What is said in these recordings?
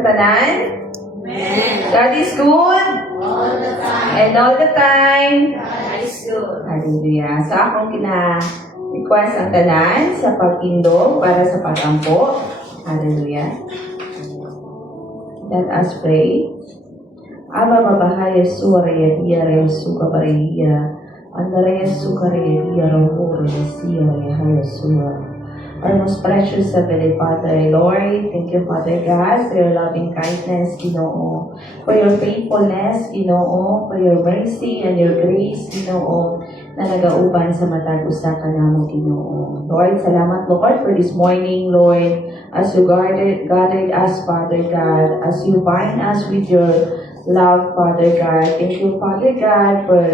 Tanan? Amen. God is good. All the time. And all the time. God is good. Hallelujah. So akong kina-request ang tanan sa pagindog para sa pagampo. Hallelujah. Let us pray. Aba babahaya suaraya diya suka baraya. Andaraya suka raya diya rampura siya raya suwa. Our most precious Heavenly Father, Lord, thank you, Father God, for your loving kindness, Ginoo, for your faithfulness, Ginoo, for your mercy and your grace, Ginoo, na nagauban sa matag usa ka namo, Ginoo. Lord, salamat, Lord, for this morning, Lord, as you gathered us, Father God, as you bind us with your love, Father God. Thank you, Father God, for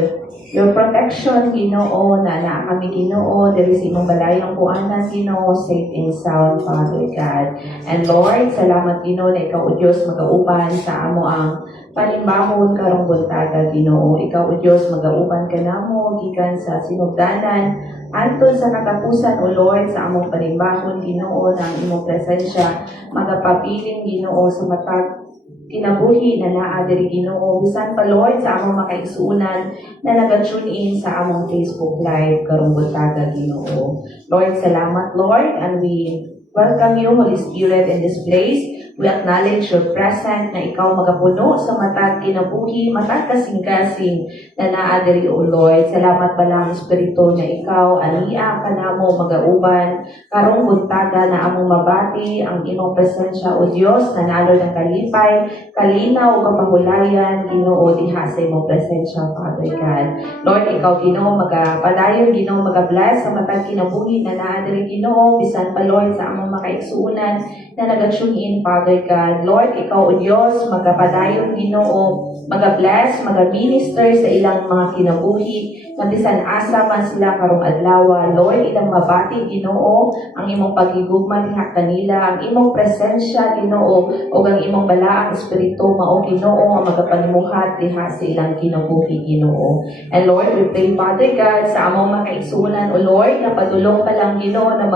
your protection, Ginoo, na kami, Ginoo, there is imong balayong puanan, Ginoo, safe and sound, Father God. And Lord, salamat, Ginoo, na ikaw, o Diyos, magauban sa amo ang panimbahon karong buntaga, Ginoo. Ikaw, o Diyos, magauban ka namo gikan sa sinugdanan, anto sa katapusan, o Lord, sa among panimbahon, Ginoo, ng imong presensya, magapabilin, Ginoo, sa matag kinabuhi na naa diri Ginoo, bisan pa Lord sa among makaigsuunan na naga-tune in sa among Facebook Live karong buntaga, Ginoo. Lord, salamat, Lord, and we welcome you, Holy Spirit, in this place. We acknowledge your presence na ikaw magapuno sa matag kinabuhi, matag kasing-kasing na naa diri, O Lord. Salamat balang Espiritu na ikaw ania kanamo magauban karong buntaga na among mabati ang imong presensya, O Dios, na nalo ng kalipay, kalinaw o kapahulayan, Ginoo, diha sa imong presensya, Father God. Lord, ikaw, Ginoo, magapadayon, Ginoo, magabless sa matag kinabuhi na naa diri, Ginoo, bisan pa Lord sa among makaigsuunan na naga-tune in, Father God. Lord, ikaw, O Diyos, magapadayon, Ginoo, magabless, magaminister sa ilang mga kinabuhi, na bisan asa man sila karong adlaw. Lord, ilang mabati, Ginoo, ang imong pagigugma diha kanila, ang imong presensya, Ginoo, o ang imong balaang espiritu, mao, Ginoo, ang magapanimuhat diha sa ilang kinabuhi, Ginoo. And Lord, we pray, Father God, sa among makaigsuunan, O Lord, na padulong pa lang, Ginoo, na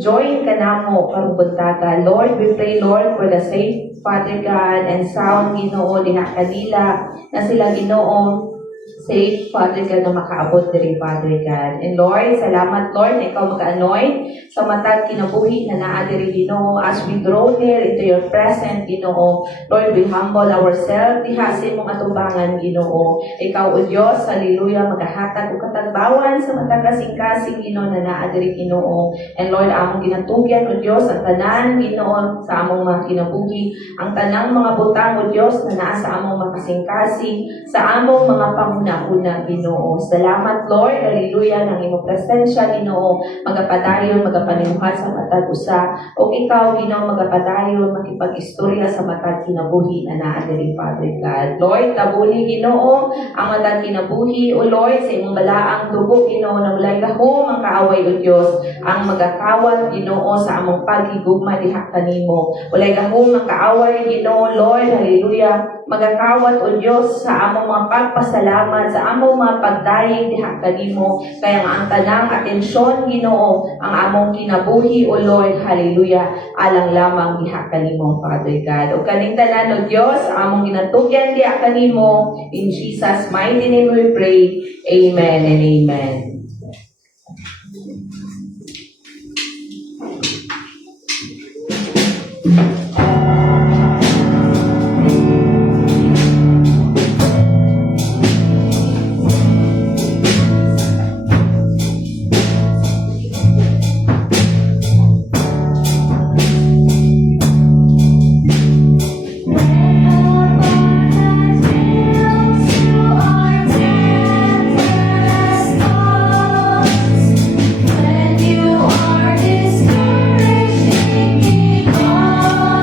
join ka namo karong buntaga. Lord, we pray, Lord, for the safe, Father God, and sound, Ginoo, diha kanila, na sila, Ginoo, safe, Father God, na makaabot diri, Father God. And Lord, salamat, Lord, na ikaw maka-anoint sa matag kinabuhi na naa diri, Ginoo, as we draw near into your presence, Ginoo. Lord, we humble ourselves diha sa imong atubangan, Ginoo. Ikaw, O Dios, hallelujah, magahatag og katagbawan sa matag kasing-kasing, Ginoo, na naa diri, Ginoo. And Lord, among ginatugyan, O Dios, ang tanan, Ginoo, sa among mga kinabuhi, ang tanang mga butang, O Dios, na naa sa among mga kasing-kasing, sa among mga panguna-una, Ginoo. Salamat, Lord, hallelujah, ng imong presensya, Ginoo, magapadayon, magapanimuhat sa matag usa, o ikaw, Ginoo, magapadayon, makipag-istorya sa matag kinabuhi na naa diri, Father God. Lord, tabuli, Ginoo, ang matag kinabuhi, O Lord, sa imong balaang dugo, Ginoo, na walay gahom ang kaaway, O Dios, ang magakawat, Ginoo, sa among paghigugma diha kanimo. Walay gahom ang kaaway, Ginoo, Lord, hallelujah, magakawat, O Dios, sa among mga pagpasalamat, sa among mga pagdayeg diha kanimo, kaya nga ang tanang atensyon, Ginoo, ang among kinabuhi, O Lord, hallelujah, alang lamang diha kanimo, Father God. O kaning tanan, O Dios, ang among ginatugyan diha kanimo, in Jesus' mighty name we pray. Amen and amen. When you are discouraged, thinking all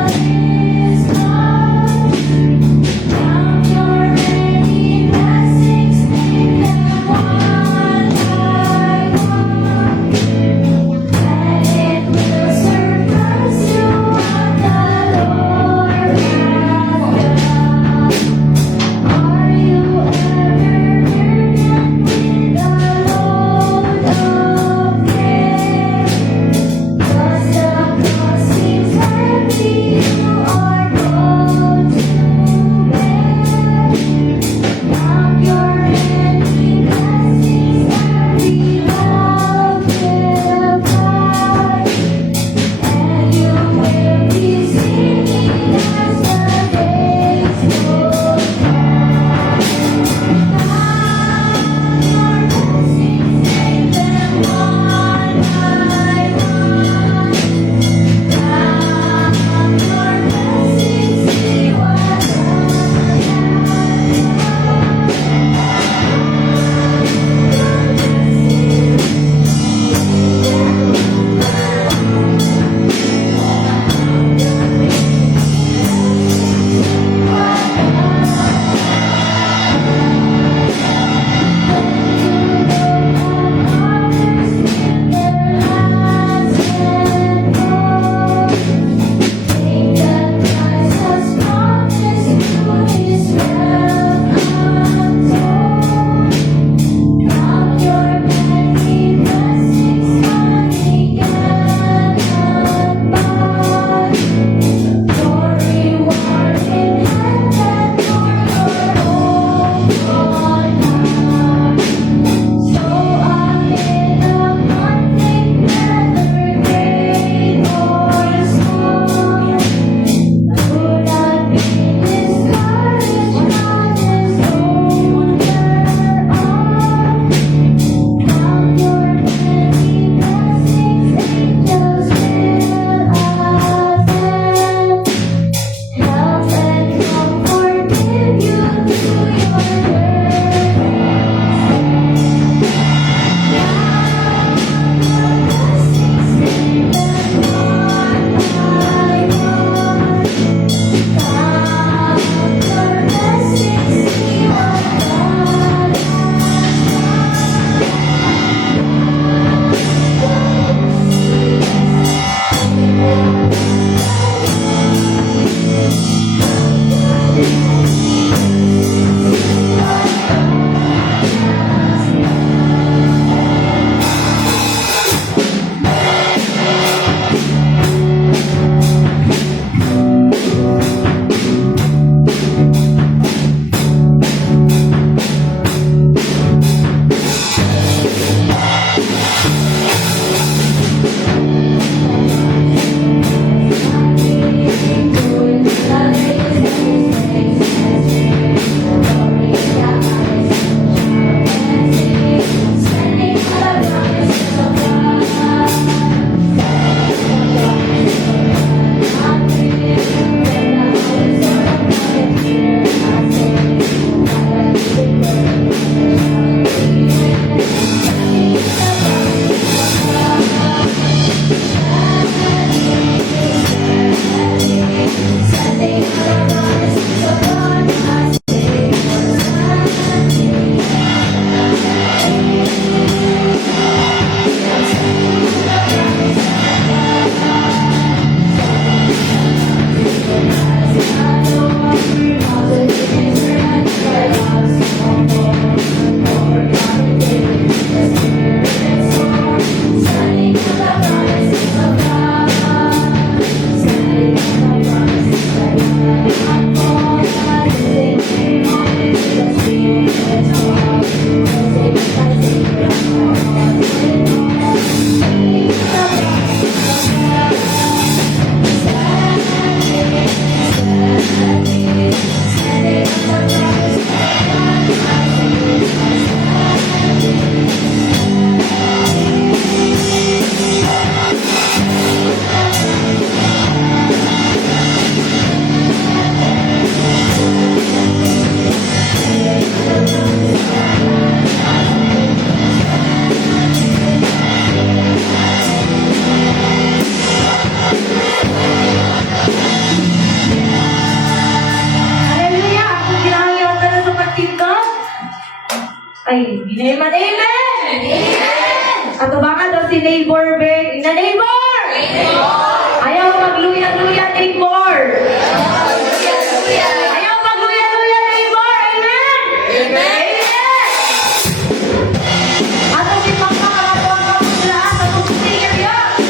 ay ginayman. Amen! Ato ba nga daw si neighbor, be? Na neighbor! Ayaw magluya-luya, neighbor! Ayaw magluya-luya, neighbor! Amen! Amen! Ato si pagkakatawa ka mo sila sa tugsingin yun!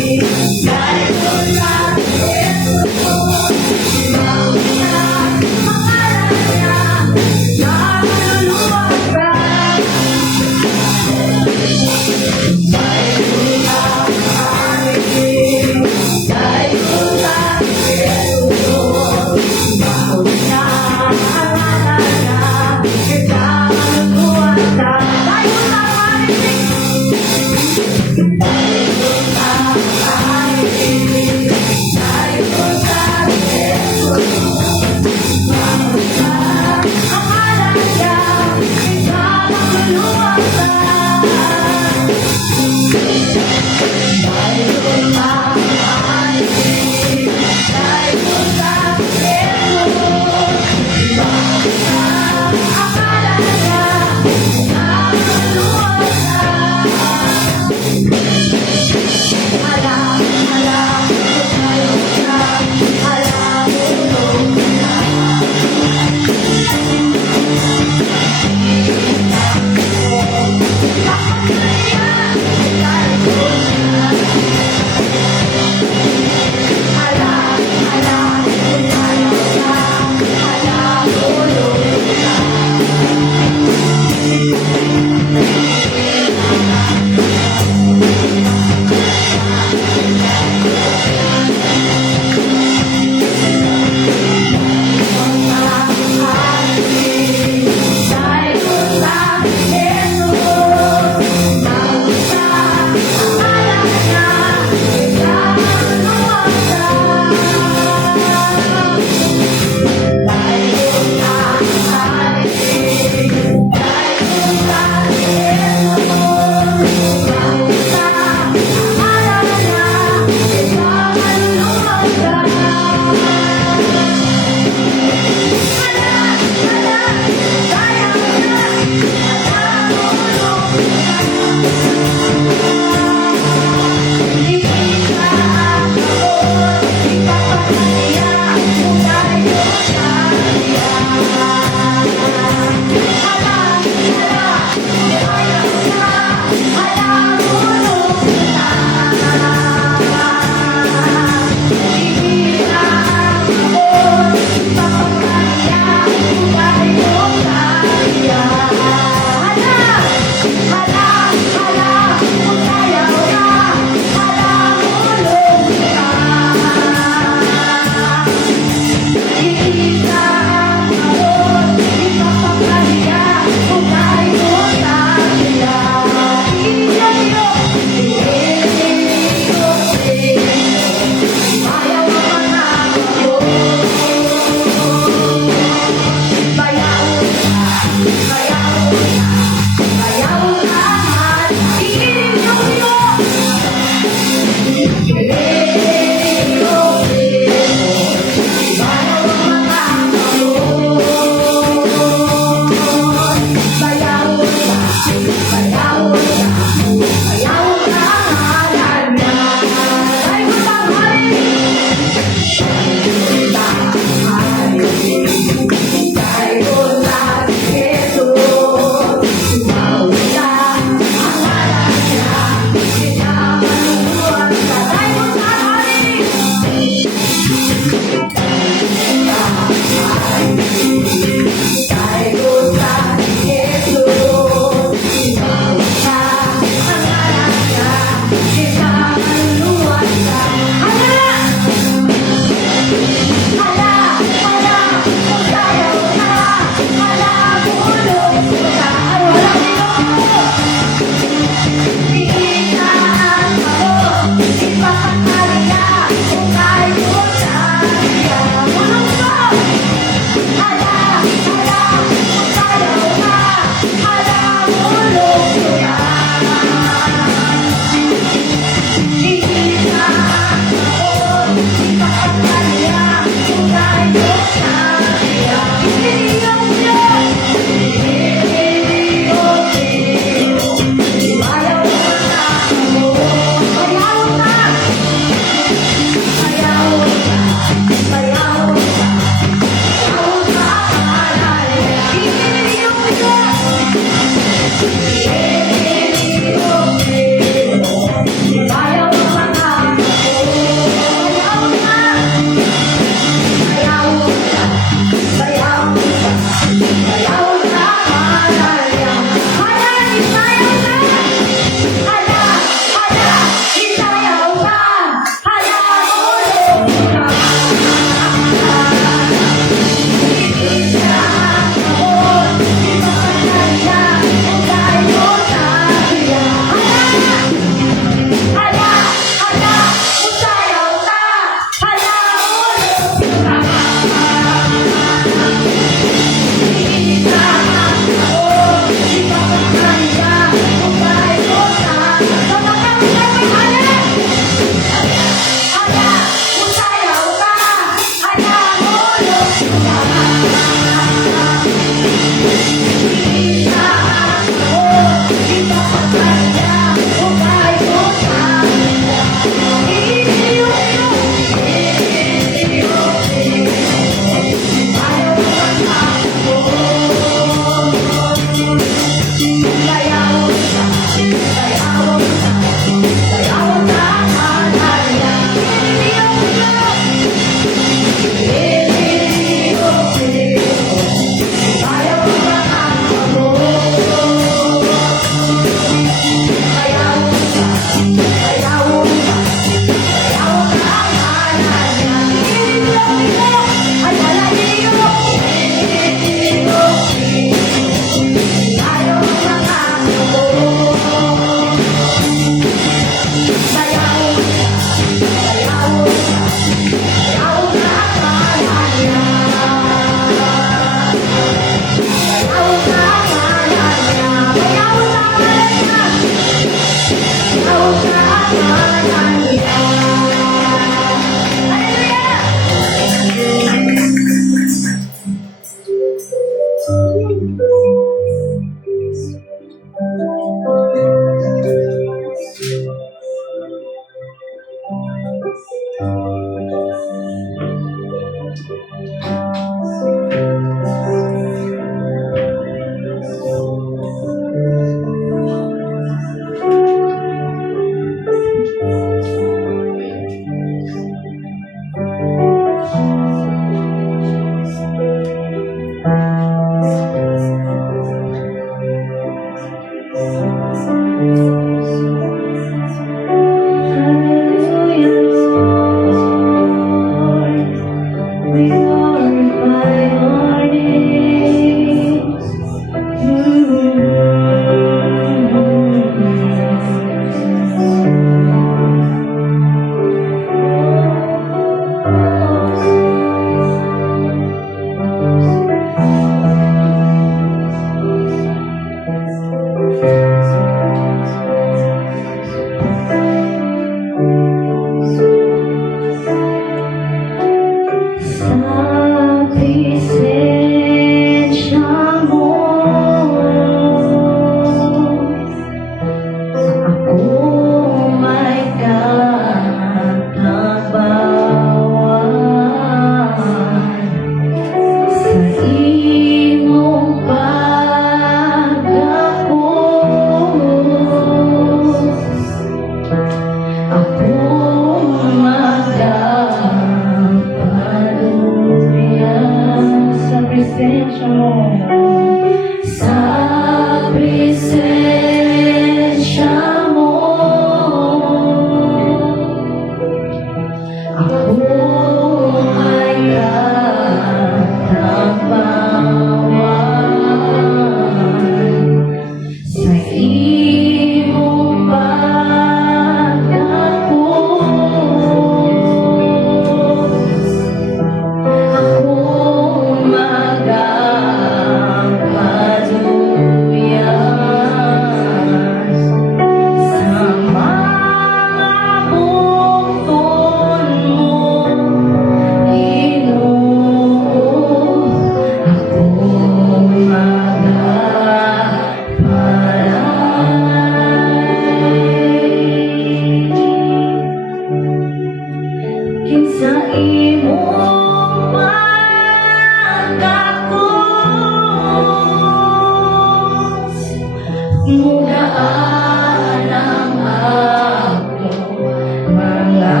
mugaan ang akong mga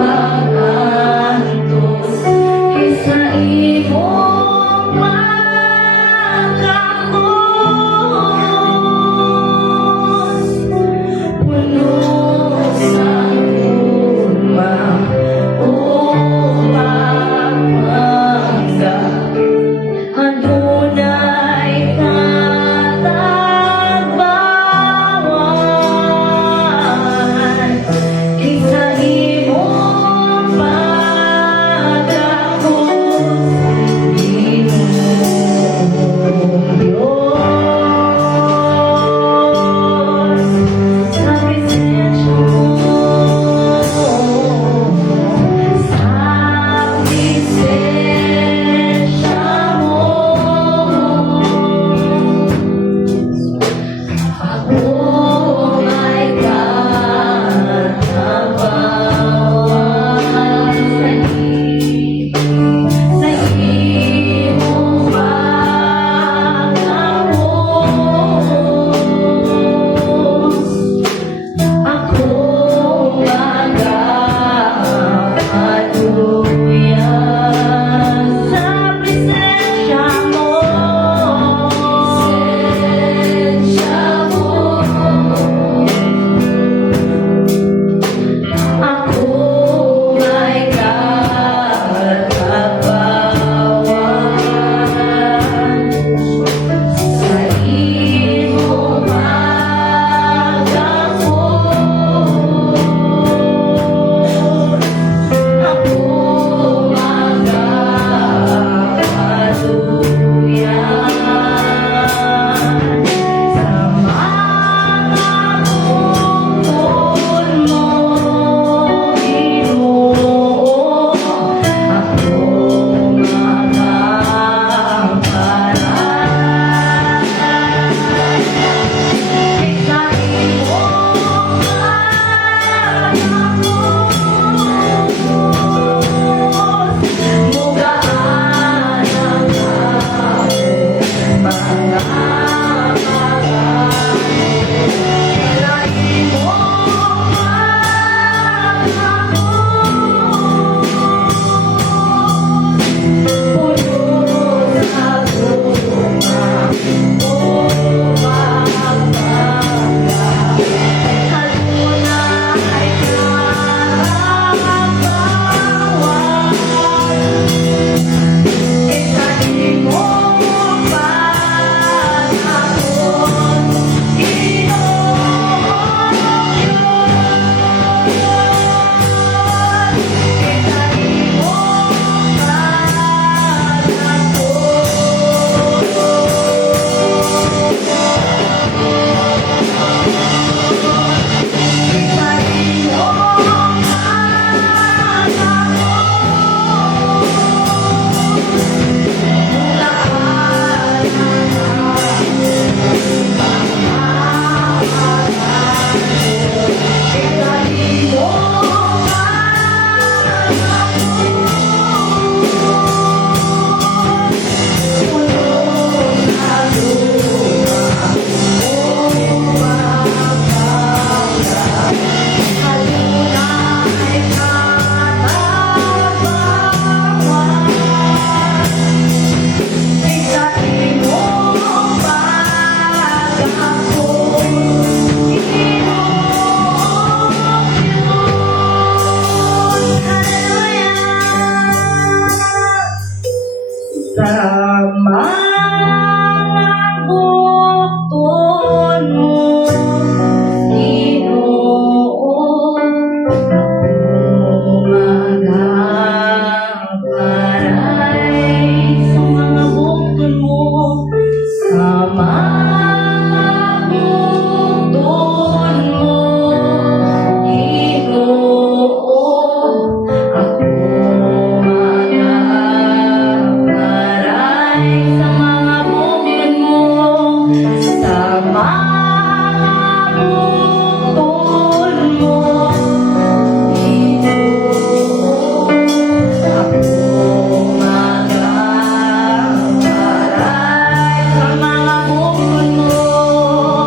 pag-antos sa imong magkahos. Puno sa luma o mapangga, adunay katagbawan, isa imong pagkahos, Ginoong Diyos. Sa presensya mo, sa presensya mo, ako ay katabawan sa iyong pagkahos. Ako magkakatuluyan sa presensya mo. Ako ay katabawan sa iyong pagkahos. Ako magkakatuluyan sa mga bukod mo, Ginoo. Ako magkakaparay sa imong pagkahos. Mugaan ang akong mga pag-antos sa imong pagkahos. Puno sa luma o mapangga, adunay katagbawan, isa imong pagkahos, Ginoong Diyos. Isa imong sa mga bukod mo, Ginoo. Ako magkakaparay sa mga bukod mo, sa mga bukod mo, Ginoo. Ako magkakaparay sa mga bukod mo, sa mga bukod mo, Ginoo. Ako magkakaparay sa mga bukod mo,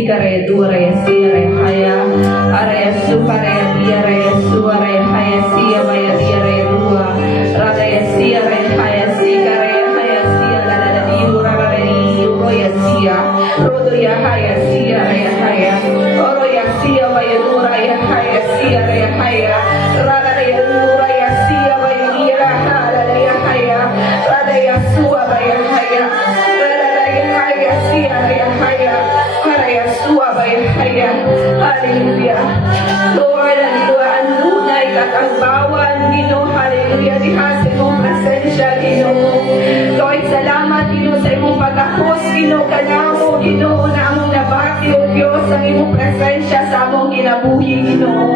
si karaya du raya si raya haya araya su karaya dia raya su raya haya si abaya dia raya dua raya si raya haya si karaya haya si lalala di raya di roya si rodo ya haya si raya haya oro ya si abaya du raya haya si raya haya raya du raya si abaya dia raya haya raya su abaya haya Hallelujah. Lord, hallelujah. Ang lunay katagbawan, Ginoo, hallelujah. Diha sa imong presensya, Ginoo. Lord, salamat, Ginoo, sa imong pagkakos, Ginoo, kanamo, Ginoo, na among nabati, O Diyos, ang imong presensya sa among kinabuhi, Ginoo.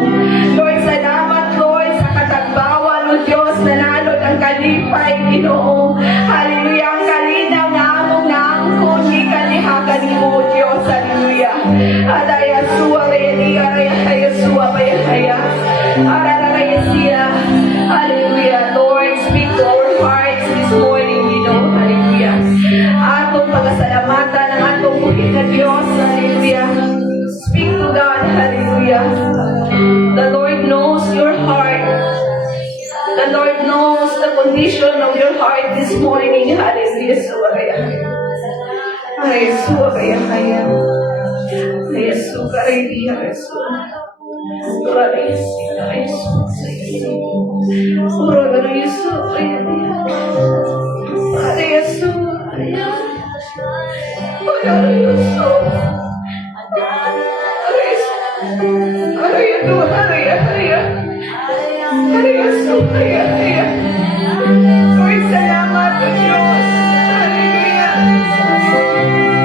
Lord, salamat, Lord, sa katagbawan, O Diyos, nanalod ang kalipay, Ginoo. Hallelujah. Ang kalinaw na among naangkon, ikalihakan mo, O Diyos, hallelujah. Adaya suwa raya haya suwa baya haya. Araraya siya. Hallelujah. Lord, speak to our hearts this morning, you know. Hallelujah. Atong pagkasalamatan ng atong buhay na Diyos. Hallelujah. Speak to God. Hallelujah. The Lord knows your heart. The Lord knows the condition of your heart this morning. Hallelujah. Suwa raya haya. Ay, suwa raya haya. Yesus, karibia Yesus. Ora Yesus, Yesus. Ora Yesus, Ora Yesus, Ora Yesus. Ora Yesus, Ora Yesus, Lord, salamat o Diyos. Hallelujah.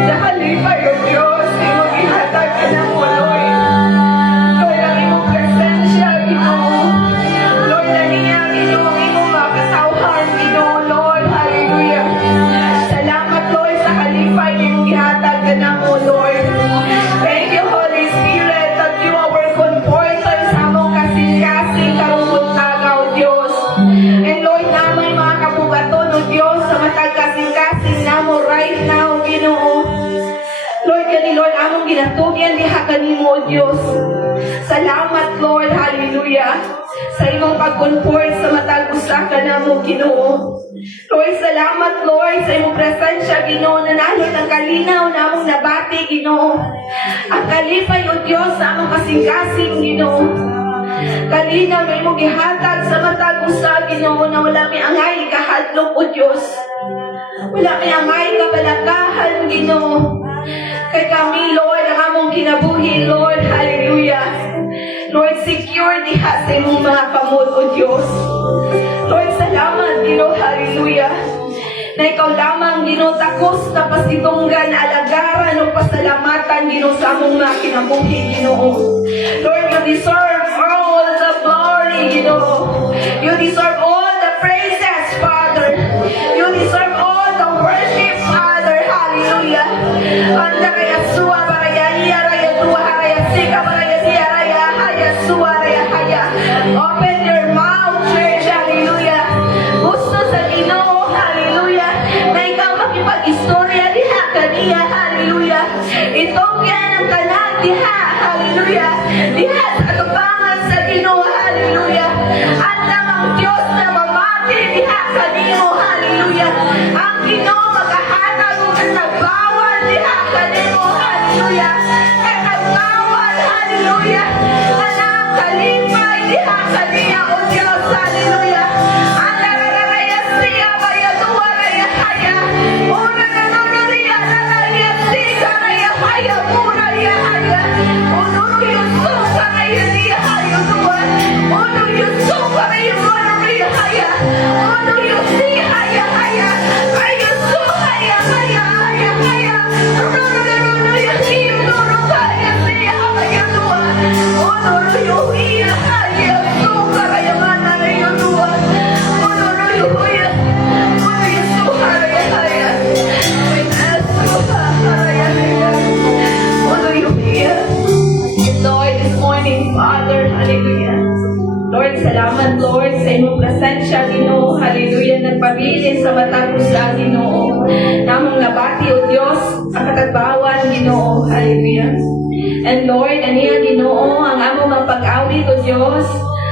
Sa halipay o Diyos, imong ihatag ka ng Lord. Lord, ang imong presensya, Ginoo. Lord, naniya, Ginoo, ang imong makasawhan, Ginoo, Lord. Hallelujah. Salamat, Lord, sa halipay imong ihatag ka ng Lord. Thank you, Holy Spirit, that you are our comforter sa among kasing-kasing karungkot tagaw, Diyos. And Lord, namoy mga kapugaton, O Diyos, sa matag kasing-kasing namo right now, Ginoo. Lord, gani Lord, among ginatugyan diha kanimo, O Diyos. Salamat, Lord, hallelujah, sa imong pag-comfort sa matag usa ka namo, Ginoo. Lord, salamat, Lord, sa imong presensya, Ginoo, nanalo ng kalinaw na among nabati, Ginoo. Ang kalipay, O Diyos, sa among kasing-kasing, Ginoo. Kalinaw na imong gihatag sa matag usa, Ginoo, na wala may angay kahadlok, O Diyos. Wala may angay kabalakahan, Ginoo. Kay kami, Lord, ang among kinabuhi, Lord, hallelujah. Lord, secure diha sa imong mga kamot, O Diyos. Lord, salamat, Ginoo, hallelujah. Na ikaw lamang, Ginoo, takos na pasitunggan, alagaran o pasalamatan, Ginoo, sa among mga kinabuhi, Ginoo. Lord, you deserve all the glory, Ginoo. You deserve all the praises, Father. You deserve all the worship, Father, hallelujah. Anda kaya suwa baraya iya raya tua raya sika baraya dia raya haya suwa raya haya. Open your mouth, church, hallelujah. Gusto sa Ginoo, hallelujah, na ikaw makipag-istorya diha kaniya, hallelujah. Itongyan ang tanan diha, hallelujah. Diha sa katubangan sa Ginoo, hallelujah. At namang Diyos na mamati diha kanimo, hallelujah. Ang Ginoo maghahatag og katagbawan diha kanimo, hallelujah. Katagbawan, hallelujah. Anang kalipay diha kaniya, O Diyos, hallelujah. Ang nararaya siya baya tuwa raya haya. Una na nunuriya na raya sika raya haya mura raya haya. Uno yusuf raya diya haya tuwa. Uno yusuf raya mura raya haya. Uno yusi haya haya. Raya su haya haya haya haya. Uno yusi uno haya siya haya tuwa. Uno yuhi haya suka raya mana raya tuwa. Uno yuhi uno yusu haya haya. Lord, this morning, Father, hallelujah. Lord, salamat, Lord, sa imong presensya, Ginoo, hallelujah, nagpabilin sa matag usa, Ginoo. Namong nabati, O Diyos, ang katagbawan katawan, Ginoo. Hallelujah. And Lord, aniya Ginoo, ang amo mga pag-awit o Diyos,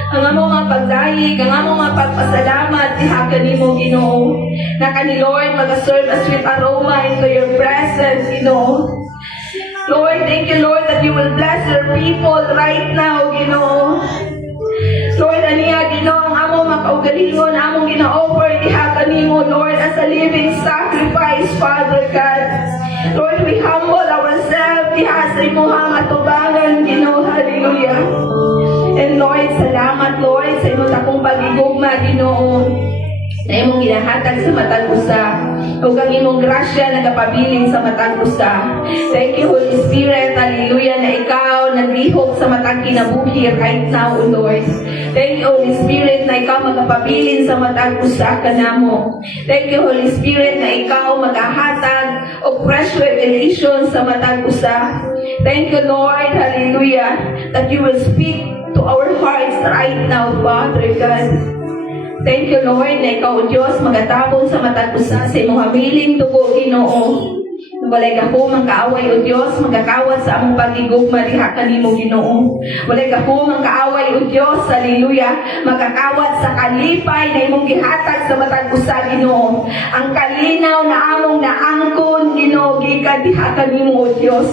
ang amo mga pagdayig, ang amo mga pagpasalamat, diha kanimo Ginoo. Na kani Lord, mag-serve a sweet aroma into your presence, Ginoo. Lord, thank you, Lord, that you will bless your people right now, Ginoo. Lord, aniya, Ginoo, ang among makaugalingon, among gina-offer, diha kanimo, Lord, as a living sacrifice, Father God. Lord, we humble ourselves, diha sa imuhang atubangan, Ginoo, hallelujah. And Lord, salamat, Lord, sa imong takong pagigugma, Ginoo. Na imong ginahatag sa matag usa, ug ang imong grasya nagapabilin sa matag usa. Thank you, Holy Spirit, hallelujah, na ikaw naglihok sa matag kinabuhi right now, O Lord. Thank you, Holy Spirit, na ikaw magapabilin sa matag usa kanamo. Thank you, Holy Spirit, na ikaw magahatag og fresh revelation sa matag usa. Thank you, Lord, hallelujah, that you will speak to our hearts right now, Father God. Thank you, Lord, na ikaw, O Diyos, magatabon sa matag usa sa imong habiling tubo, Ginoo. Walay gako mang kaaway, O Diyos, magakawat sa among pagigugma diha kanimo, Ginoo. Walay gako mang kaaway, O Diyos, hallelujah, magakawat sa kalipay na imong gihatag sa matag usa, Ginoo. Ang kalinaw na among naangkon, Ginoo, gikan diha kanimo, O Diyos.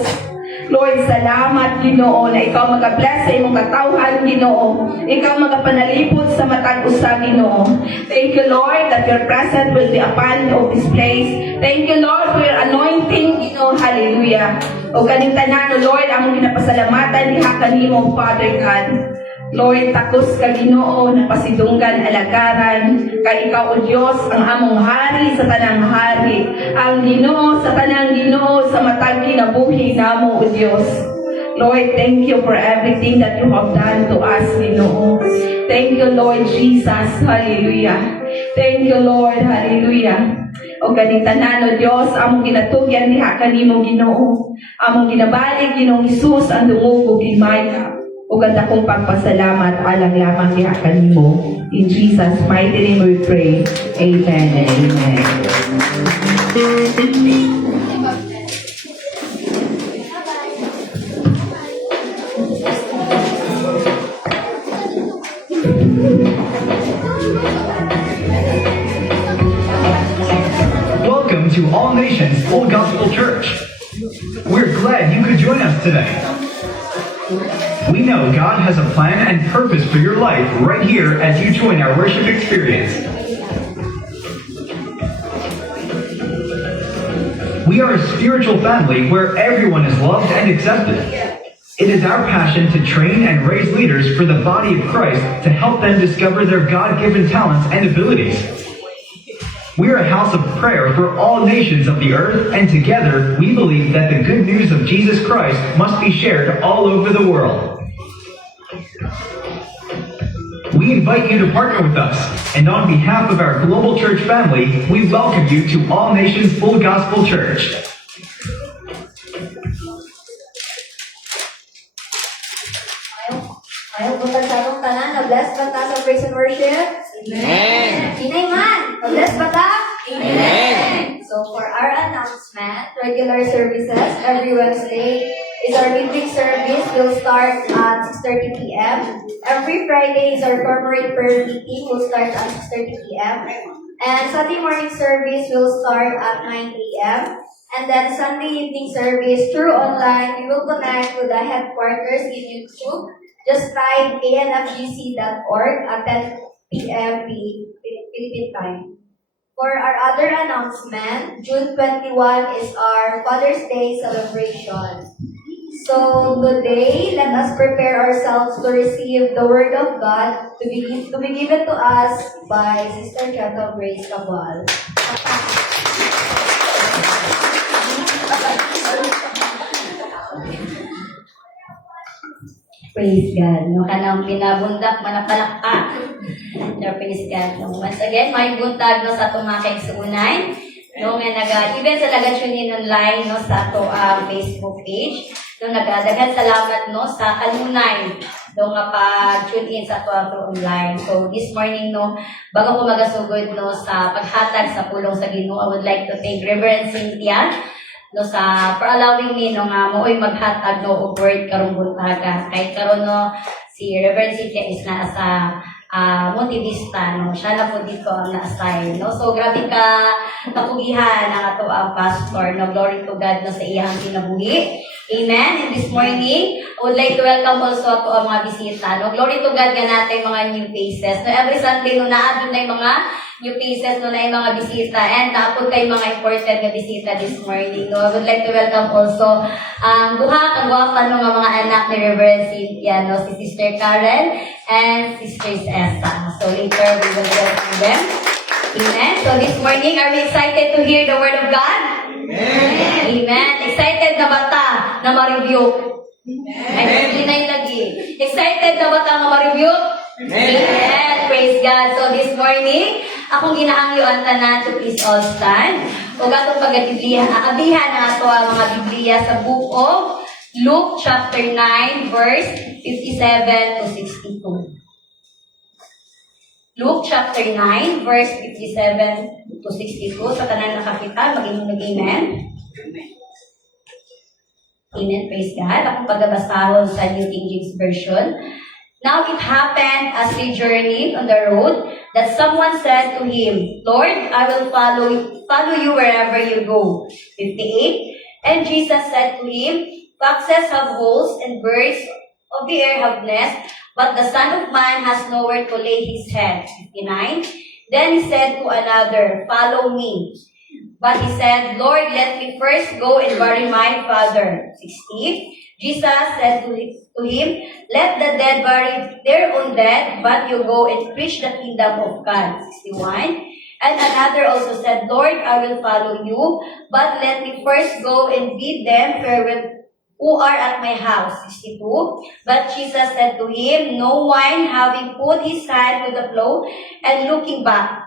Lord, salamat, Ginoo, na ikaw mag-bless sa imong katawhan, Ginoo. Ikaw magapanalipod sa matag usa, Ginoo. Thank you, Lord, that your presence will be upon of this place. Thank you, Lord, for your anointing, Ginoo. Hallelujah. O kaning tanan, O Lord, among ginapasalamatan diha kanimo, Father God. Lord, takos ka, Ginoo, na pasidunggan alagaran, kay ikaw, O Diyos, ang among hari sa tanang hari, ang Ginoo sa tanang Ginoo sa matag kinabuhi namo, O Diyos. Lord, thank you for everything that you have done to us, Ginoo. Thank you, Lord Jesus. Hallelujah. Thank you, Lord. Hallelujah. O ganing tanan, O Diyos, among ginatugyan diha kanimo, Ginoo. Among ginabalik, Ginoong Hesus, ang dungog ug himaya. O ganda kong pagpasalamat alang lamang diha kanimo. In Jesus' mighty name we pray. Amen and amen. Welcome to All Nations Full Gospel Church. We're glad you could join us today. We know God has a plan and purpose for your life right here as you join our worship experience. We are a spiritual family where everyone is loved and accepted. It is our passion to train and raise leaders for the body of Christ to help them discover their God-given talents and abilities. We are a house of prayer for all nations of the earth, and together we believe that the good news of Jesus Christ must be shared all over the world. We invite you to partner with us, and on behalf of our global church family, we welcome you to All Nations Full Gospel Church. Ayaw po sa atong tanan, na-bless ba ta sa praise and worship? Amen! Inay man, na-bless ba ta? Amen! So for our announcement, regular services every Wednesday is our evening service. Will start at 6:30 p.m. Every Friday is our corporate prayer meeting. Will start at 6:30 p.m. And Sunday morning service will start at 9 a.m. And then Sunday evening service through online. We will connect to the headquarters in YouTube. Just type anfgc.org at 10 p.m. Philippine time. For our other announcement, June 21 is our Father's Day celebration. So today, let us prepare ourselves to receive the Word of God to be given to us by Sister Gentle Grace Cabal. Praise God. No, kanang pinabundak, manapalakpak. Praise God. No, once again, may buntag no, sa itong mga kaigsuunay. No, nga even sa nag-tune online no, sa ato Facebook page. No, nagadagan salamat no, sa kanunay. No, nga pa-tune in sa ato online. So, this morning, no, bago ko magasugod no, sa paghatag sa pulong sa Ginoo, I would like to thank Reverend Cynthia no for allowing me no nga mooy maghatag no og word karong buntaga. Kay karon no si Reverend Cynthia is na sa Montevista, no? Siya na po dito ang na-assign, no? So, grabe ka kapugihan ang ato ang pastor, no? Glory to God, no? Sa iyang kinabuhi. Amen. And this morning, I would like to welcome also ato ang mga bisita, no? Glory to God nga natin mga new faces. No? Every Sunday, no, naadun na yung mga new faces, no, na yung mga bisita. And naapod kayo mga important na bisita this morning, no? I would like to welcome also ang duha kang guwapa no, mga anak ni Reverend Cynthia, no? Si Sister Karen and Sister Essa. So later, we will welcome them. Amen. So this morning, are we excited to hear the Word of God? Amen. Amen. Excited na bata na ma-review? Ay, hindi lagi. Excited na bata na ma-review? Amen. Praise God. So this morning, akong ginaangyoan tanan to please all stand. O gatong pag-Biblia, abihan na ito ang mga Biblia sa book of Luke chapter 9, verse 57 to 62. Luke chapter 9, verse 57 to 62. Sa tanan nakakita, mag-amen. Amen. Praise God. Akong pagbabasahon sa New King James Version. Now it happened as they journeyed on the road that someone said to him, Lord, I will follow you wherever you go. 58. And Jesus said to him, Foxes have holes and birds of the air have nests, but the Son of Man has nowhere to lay his head. 59. Then he said to another, Follow me. But he said, Lord, let me first go and bury my father. 60. Jesus said to him, Let the dead bury their own dead, but you go and preach the kingdom of God. 61. And another also said, Lord, I will follow you, but let me first go and bid them farewell who are at my house. 62. But Jesus said to him, No one, having put his hand to the plow and looking back,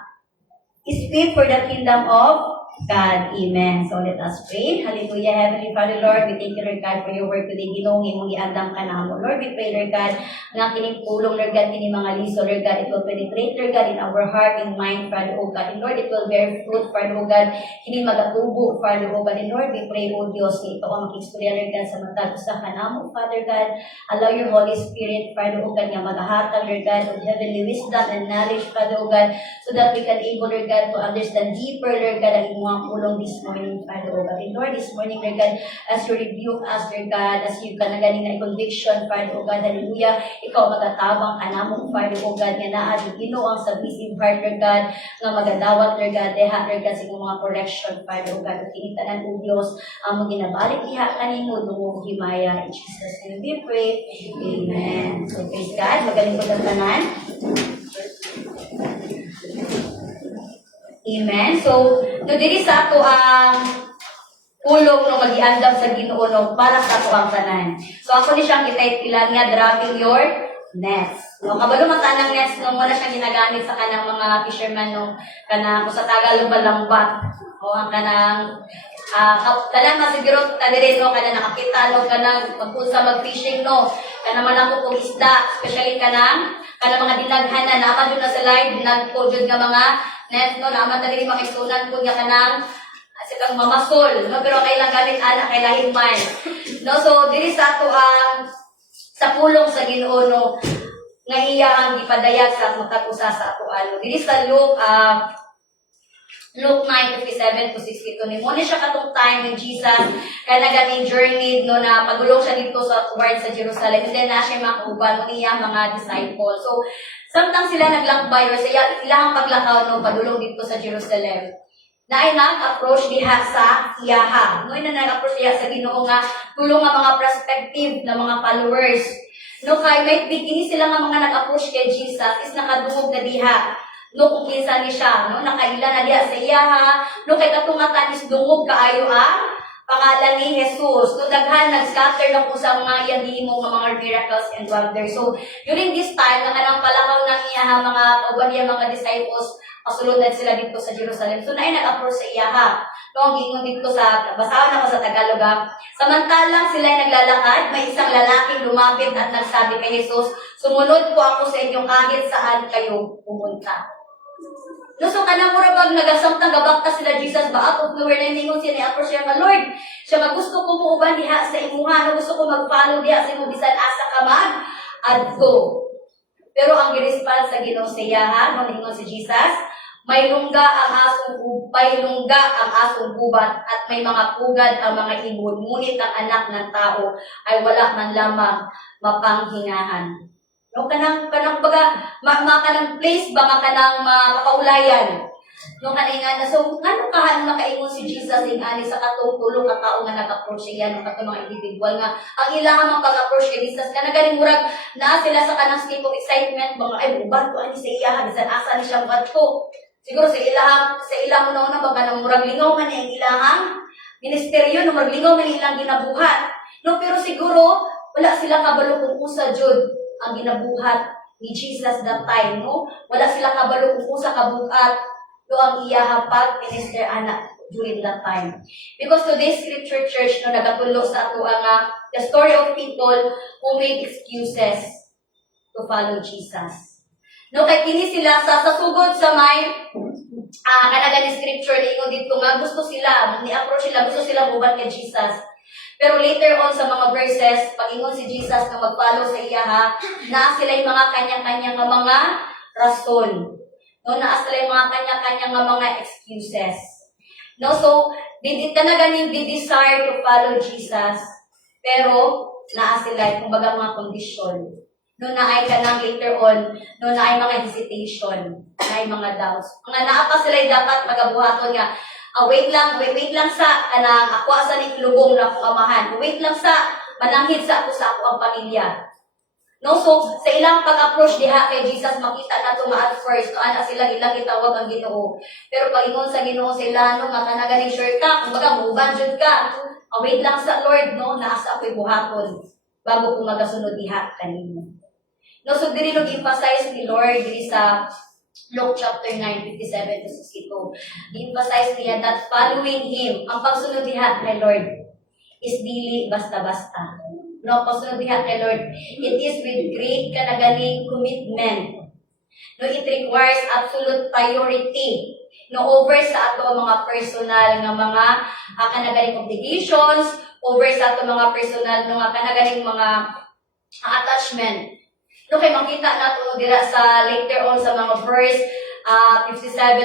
is fit for the kingdom of God. Amen. So let us pray. Hallelujah. Heavenly Father, Lord, we thank you, Lord God, for your word today. Ginong imong giandam ka namo. Lord, we pray, Lord God, nga kining pulong, Lord God, kining mga liso, Lord God, it will penetrate, Lord God, in our heart and mind, Father, O God. And Lord, it will bear fruit, Father, O God, kining magatubo, Father, O God. And Lord, we pray, O Diyos, na ito ang makistorya, Lord God, sa matag sa kanamo, Father God. Allow your Holy Spirit, Father, O God, nga maghahatag, Lord God, of heavenly wisdom and knowledge, Father, O God, so that we can able, Lord God, to understand deeper, Lord God, ang mga pulong this morning, Father, O God. And Lord, this morning, Lord God, as you rebuke us, Lord God, as you ka na ganing na conviction, Father, O God, hallelujah, ikaw magatabang ka namong, Father, O God, nga naa, Ginoo ang submissive heart, Lord God, nga magadawat, Lord God, deha, Lord God, sa mga correction, Father, O God, at kinitanan, O Diyos, ang maginabalik iha kanino, dumong himaya, in Jesus' name we pray, Amen. So, praise God, magaling po ng tanan. Amen. So, diri sa ato ang pulong no magiandam sa Ginoo no para sa ato ang tanan. So ako ni siyang gitaytilan nga dropping your nets. No kabalo man tanang nets no wala siyang ginagamit sa kanang mga fisherman no kana sa Tagalog balambat. O ang kanang tanan masiguro ta diri no kana nakakita no kanang magpunsa mag-fishing no kana man ako kung isda, especially kanang mga dinaghanan na naman na sa live nagpujud nga mga net no naman na diri makisunan ko nga kanang silang mamasol no pero kailang gamit ana kay lahin man no so diri sa ato ang sa pulong sa Ginoo no nga iya ang gipadayag sa matag usa sa ato ano diri sa Luke 9:57 to 62 ni mo ni siya katong time ni Jesus kana ganing journey no na pagulong siya dito sa towards sa Jerusalem and then na siya makuban niya mga disciples so samtang sila naglakbay or sa ilang paglakaw no padulong dito sa Jerusalem na ay nag-approach diha sa iyaha. No na nag-approach diha sa Ginoo nga tulong nga mga prospective na mga followers. No kay may bikini sila nga mga nag-approach kay Jesus is nakadungog na diha. No kung kinsa ni siya, no nakaila na diha sa iyaha, no kay katungatan is dungog kaayo pangalan ni Jesus. So, daghan, nag-scatter na po sa mga yadimo, mga miracles and wonders. So, during this time, nakanang palakaw ng iyaha, mga pagwaliya, mga disciples, pasulundan sila dito sa Jerusalem. So, naay nag-approach sa iyaha. No, ang gingon dito sa, basahan ako sa Tagalog, samantalang sila ay naglalakad, may isang lalaking lumapit at nagsabi kay Jesus, sumunod po ako sa inyo kahit saan kayo pumunta. No, so kanang mura bag nagasamtang gabakta sila Jesus ba out of nowhere na ningon siya ni approach siya nga Lord. Siya nga gusto ko muuban diha sa imuha, no, gusto ko mag-follow diha sa imong bisan asa ka mag adto. Pero ang giresponse sa Ginoo siya ha, no ningon si Jesus, may lungga ang asong gubat at may mga pugad ang mga ibon, ngunit ang anak ng tao ay wala man lamang mapanghingahan. No, kanang baga kanang place ba kanang makaulayan. No kaninga na so ngano kahan makaingon si Jesus ing ani sa katong tulo ka tawo nga nag-approach siya no katong mga individual nga ang ilang man pag-approach kay Jesus kana galing murag naa sila sa kanang state of excitement mga ay ubad ko ani sa iya bisan asa ni siya ubad ko. Siguro sa ilang una ba kanang murag lingaw man ang ilahang ministeryo no murag lingaw man ilang ginabuhat. No pero siguro wala sila kabalo kung usa jud ang ginabuhat ni Jesus that time, no? Wala sila kabalo kung usa kabuhat do ang iyahang pag-minister anak during that time. Because today's scripture church, no, nagatulo sa ato ang the story of people who made excuses to follow Jesus. No, kay kini sila sa sugod sa may kanagan ni scripture ni ingon dito nga gusto sila, ni-approach sila, gusto sila muban kay Jesus. Pero later on sa mga verses, pag-ingon si Jesus na mag-follow sa iya na sila yung mga kanya-kanya nga mga rason. No, na sila yung mga kanya-kanya nga mga excuses. No, so, talaga ni desire to follow Jesus. Pero, naa sila yung kumbaga mga kondisyon. No, naay ka nang later on, no, naay mga hesitation, naay mga doubts. Mga naa pa sila dapat magabuhaton nga, wait lang sa kanang ako asa ni lubong na akong amahan. Wait lang sa mananghid sa ako ang pamilya. No, so sa ilang pag-approach diha kay Jesus makita na to at first no ana sila ilang gitawag ang Ginoo. Pero pag ingon sa Ginoo sila no makanagaling sure ka, kumbaga muban jud ka. Wait lang sa Lord no naa sa ako'y buhaton bago ko magasunod diha kanimo. No, so diri no emphasize ni Lord diri sa Luke chapter 9, 57 to 62. Emphasize niya that following Him, ang pagsunod diha kay Lord, is dili basta-basta. No, pagsunod diha kay Lord, it is with great kanagaling commitment. No, it requires absolute priority. No, over sa ato mga personal nga mga kanagaling obligations, over sa ato mga personal nga kanagaling mga attachment. No, kay makita nato dira sa later on sa mga verse 57,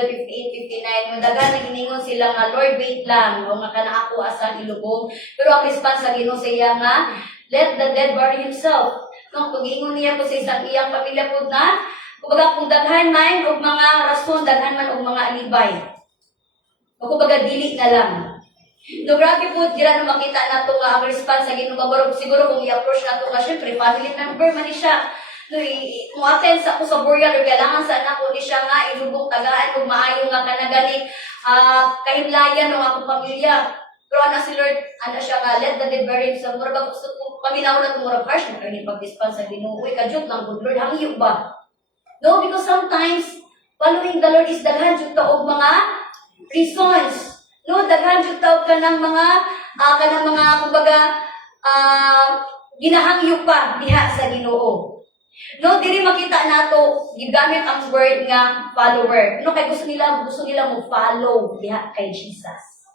58, 59, yung dagan naginingon sila nga Lord wait lang no nga kana ako asan ilubong. Pero ang response sa Ginoo siya nga let the dead bury himself. No, pag-ingon niya po sa isang iyang pamilya pud na kumbaga kung daghan man og mga rason, daghan man og mga alibay. O kumbaga dili na lang. No, grabe po, dira na makita nato nga ang response sa Ginoo siguro kung i-approach nato nga syempre family member man ni siya. No, mo-attend sa ako sa burial or kailangan sa anak ko ni siya nga ilubong tagaan o maayo nga kanagaling kahimlayan ng akong pamilya. Pero ana si Lord, ana siya nga, let the dead bury himself. Mura gusto ko, paminaw na tumurag harsh, na kayo pag-dispense sa Ginoo. Uy, kadyot lang, good Lord, hangyo ba? No, because sometimes, following the Lord is daghan jud ta og mga reasons. No, daghan jud ta og kanang mga kumbaga ginahangyo pa diha sa Ginoo. No, diri makita nato gigamit ang word nga follower. No, kay gusto nila mo follow diha kay Jesus.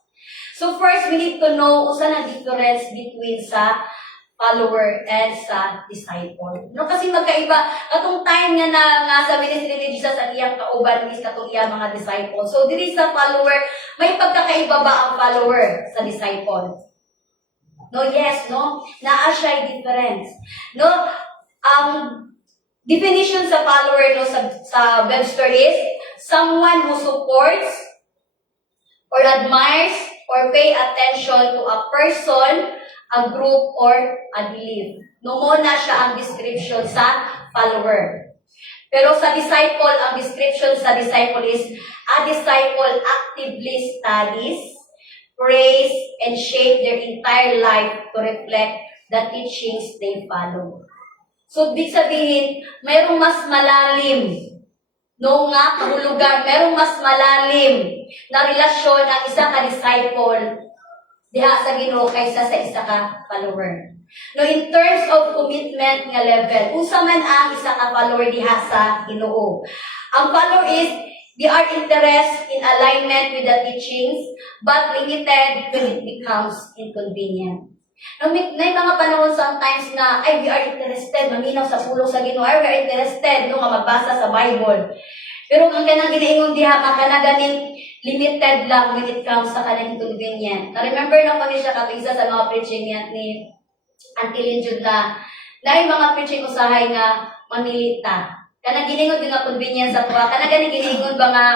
So first we need to know usa na difference between sa follower and sa disciple. No, kasi magkaiba katong time nga sa ministry ni Jesus ang iyang kauban is katong iyang mga disciple. So diri sa follower may pagkakaiba ba ang follower sa disciple? No, yes, no. Naa siya difference. No, definition sa follower no sa Webster is someone who supports or admires or pay attention to a person, a group, or a belief. No mo na siya ang description sa follower. Pero sa disciple, ang description sa disciple is a disciple actively studies, prays, and shape their entire life to reflect the teachings they follow. So, big sabihin, mayroong mas malalim no nga kahulugan, mayroong mas malalim na relasyon ang isa ka disciple diha sa Ginoo kaysa sa isa ka follower. No, in terms of commitment nga level, unsa man ang isa ka follower diha sa Ginoo. Ang follower is They are interested in alignment with the teachings, but limited when it becomes inconvenient. No, may mga panahon sometimes na, ay, we are interested, maminaw sa pulong sa Ginoo, ay, we are interested, no, nga magbasa sa Bible. Pero ang kanang ginaingon diha, kana ganing limited lang when it comes sa kanang inconvenient. Na-remember na kami siya kapisa sa mga preaching ni Auntie Linjud na yung mga preaching usahay nga mamilita. Kanang giningon din nga convenience sa tuwa. Kanang ganing giningon ba nga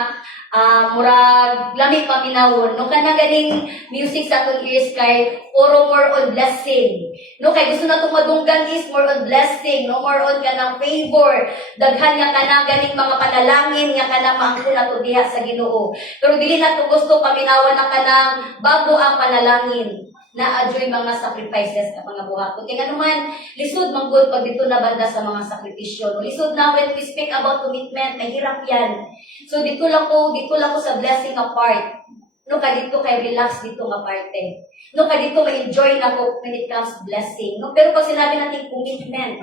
murag lami paminawon. No kanang ganing music sa atong ears kay puro more on blessing. No kay gusto na tong madunggan is more on blessing, no more on kanang favor. Daghan nga kanang ganing mga panalangin nga kanang maangkon nato diha sa Ginoo. Pero dili nato gusto paminawan na kanang bago ang panalangin na adyoy mga sacrifices ka mga buhaton. Kaya naman, lisod manggod pag dito na banda sa mga sakripisyo. Lisod na when we speak about commitment, mahirap yan. So dito lang ko sa blessing na part. No ka dito kay relax dito nga parte. No ka dito ma-enjoy na ko when it comes to blessing. No pero pag sinabi natin commitment,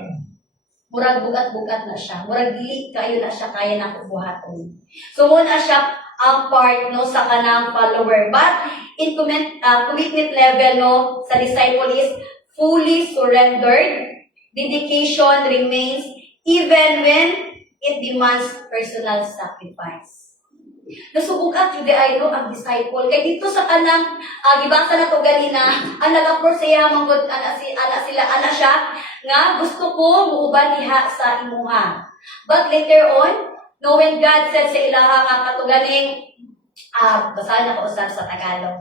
murag bugat-bugat na siya. Murag dili kayo na siya kaya na ko buhaton. So muna siya ang part no sa kanang follower. But in commitment level no sa disciple is fully surrendered. Dedication remains even when it demands personal sacrifice. Nasubugat jud ay no ang disciple kay dito sa kanang gibasa na to ganina ang nag-approach siya manggod ana siya nga gusto ko muuban diha sa imuha. But later on no, when God said sa ilaha nga katuganing, basahin ako usap sa Tagalog.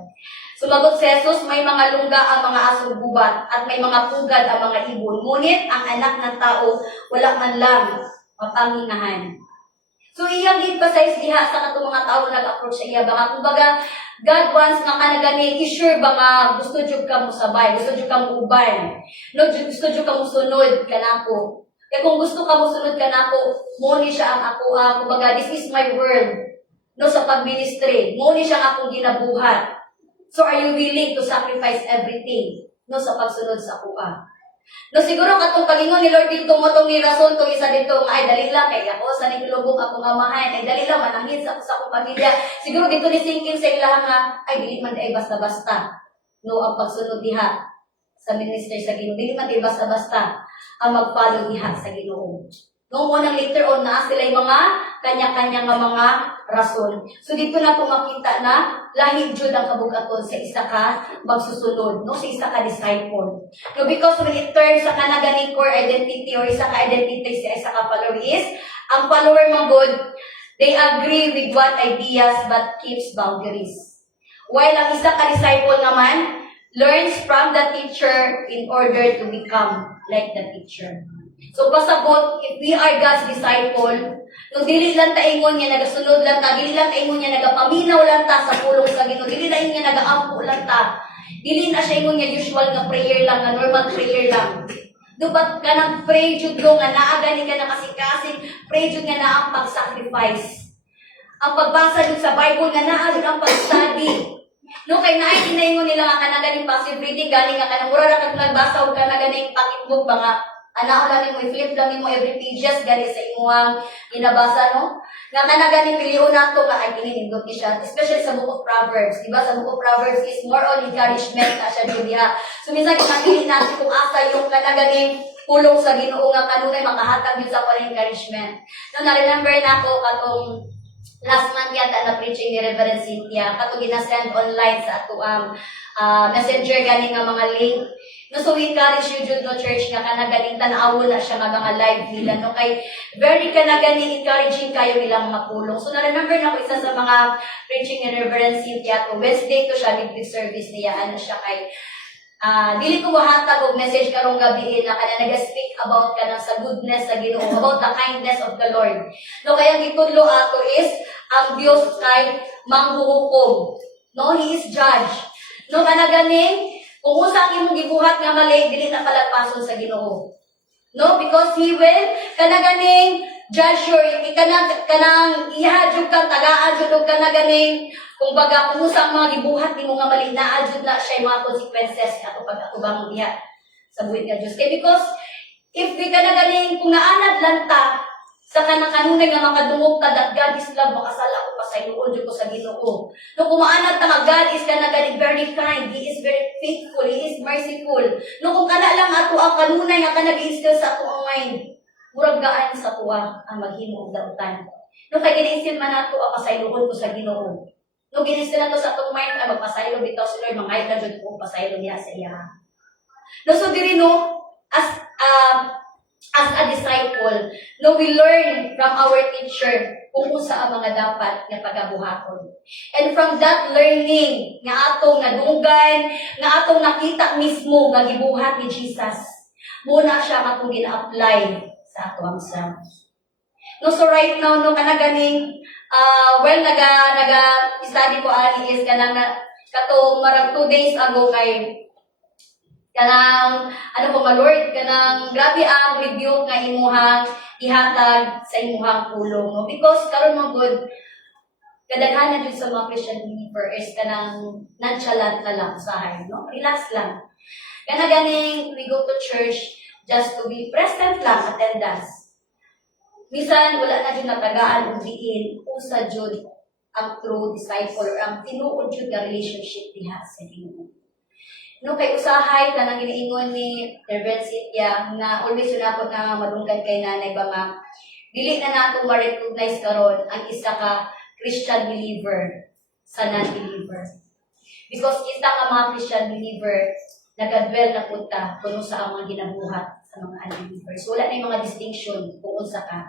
Sumagot si Jesus, may mga lungga ang mga asong gubat at may mga pugad ang mga ibon. Ngunit ang anak ng tao, wala man lang mapanginahan. So, iyang emphasize diha sa katong mga tao na nag-approach sa iya. Baka, kumbaga, God wants nga kanagani, i-sure ba nga gusto dyan ka mo sabay, gusto dyan ka mo uban, no, gusto dyan ka mo sunod ka na ako. Kaya kung gusto ka mo sunod ka na ako, muni siya ang ako, kumbaga, this is my word, no, sa pag-ministry. Muni siya ang akong ginabuhat. So, are you willing to sacrifice everything, no, sa pagsunod sa ako? No, siguro katong palingon ni Lord dito mo itong ni rason itong isa dito, ay, dali lang, kaya ako, sa nilubong akong amahan, ay, dali lang, manangin sa akong pamilya. Siguro dito ni thinking sa ilang nga, ay, dili man ay basta-basta, no, ang pagsunod diha sa ministry sa Ginoo. Dili man ay basta-basta ang mag-follow diha sa Ginoo. Noong unang later on na sila yung mga kanya-kanya nga mga rason. So dito na po makita na lahi jud ang kabugaton sa isa ka magsusunod, no, sa isa ka disciple. No, because when it turns sa kanaganing core identity or isa ka identity sa isa ka follower is, ang follower mong good, they agree with what ideas but keeps boundaries. While ang isa ka disciple naman, learns from the teacher in order to become like the teacher. So pasabot, if we are God's disciple, no dili lang ta ingon niya nagasunod lang ta, dili lang ta ingon niya nagapaminaw lang ta sa pulong sa Ginoo, dili lang niya nagaampo lang ta. Dili na siya ingon niya usual nga prayer lang, nga normal prayer lang. Dupat ka nang pray jud lo nga naa gani ka na kasing pray jud nga naa ang pag-sacrifice. Ang pagbasa jud sa Bible nga naa jud ang pag-study. No kay naay ginaingon nila nga kanaganing passive reading gani nga kanang mura ra kag nagbasa og kanaganing pakitbook ba nga ana lang nimo i-flip lang nimo every pages gani sa imuhang ginabasa no nga kanaganing piliun nato nga ay ginindot ni siya especially sa book of Proverbs di ba sa book of Proverbs is more on encouragement na siya diha so minsan kung napili natin kung asa yung kanaganing pulong sa Ginoo nga kanunay makahatag yun sa pala encouragement no na remember na ako katong last month yata na preaching ni Reverend Cynthia, kato ginasend online sa ato messenger gani nga mga link. No, so we encourage you jud no church nga kanaganing tan-awon na siya nga mga live nila no kay very kanaganing encouraging kayo nilang mga pulong. So na remember na ko isa sa mga preaching ni Reverend Cynthia to Wednesday to siya midweek service niya ano siya kay dili ko mahatag og message karong gabi na kana nag-speak about kanang sa goodness sa Ginoo, about the kindness of the Lord. No kaya gitudlo ato is ang Dios kay manghuhukom. No, He is judge. No kana gani kung usa ang imong gibuhat nga mali dili na palagpason sa Ginoo. No, because He will kana ganing judge your kanang ihadjud kang tagaan jud og kana ganing kung baga kung usa ang mga gibuhat nimo nga mali naa jud na siya mga consequences ato pag-atubang diha sa buhit nga Dios. Kay because if di kana ganing kung naanad lang ta Sa kanunay nga makadungog ka that God is love, makasala ko pa sa iluod ko sa Ginoo. No kumaanat nga God is kanagani very kind, He is very faithful, He is merciful. No kung kana lang ato ang kanunay nga kanag-instill sa ato ang mind, murag gaan sa tuwa ang maghimo og dautan. No kay gina-instill man ato ang pasayloon ko sa Ginoo. No gina-instill nato sa atong mind ang magpasaylo bitaw si Lord, mangayod na jud ko pasaylo niya sa iya. No so diri no as a disciple, no, we learn from our teacher kung sa ang mga dapat nga pagabuhaton. And from that learning, nga atong nadunggan, nga atong nakita mismo nga gibuhat ni Jesus, muna siya katong gina-apply sa ato ang self. No, so right now, no, kanaganing, naga-study ko ani is kanang katong marang 2 days ago kay kanang Lord, kanang grabe ang review nga imuhang ihatag sa imuhang pulong, no? Because karon mo good kadaghanan jud sa mga Christian believer is kanang nonchalant na lang usahay, no? Relax lang. Kana ganing we go to church just to be present lang, attendance. Bisan wala na jud natagaan og diin usa jud ang true disciple or ang tinuod jud nga relationship diha sa Ginoo. No, kay usahay kanang giniingon ni Reverend Cynthia na always yun ako na madunggan kay nanay ba nga dili na nato ma-recognize karon ang isa ka Christian believer sa non-believer. Because kita ka mga Christian believer nagadwell na punta kung sa ang mga ginabuhat sa mga unbelievers. So, wala na yung mga distinction kung unsa ka.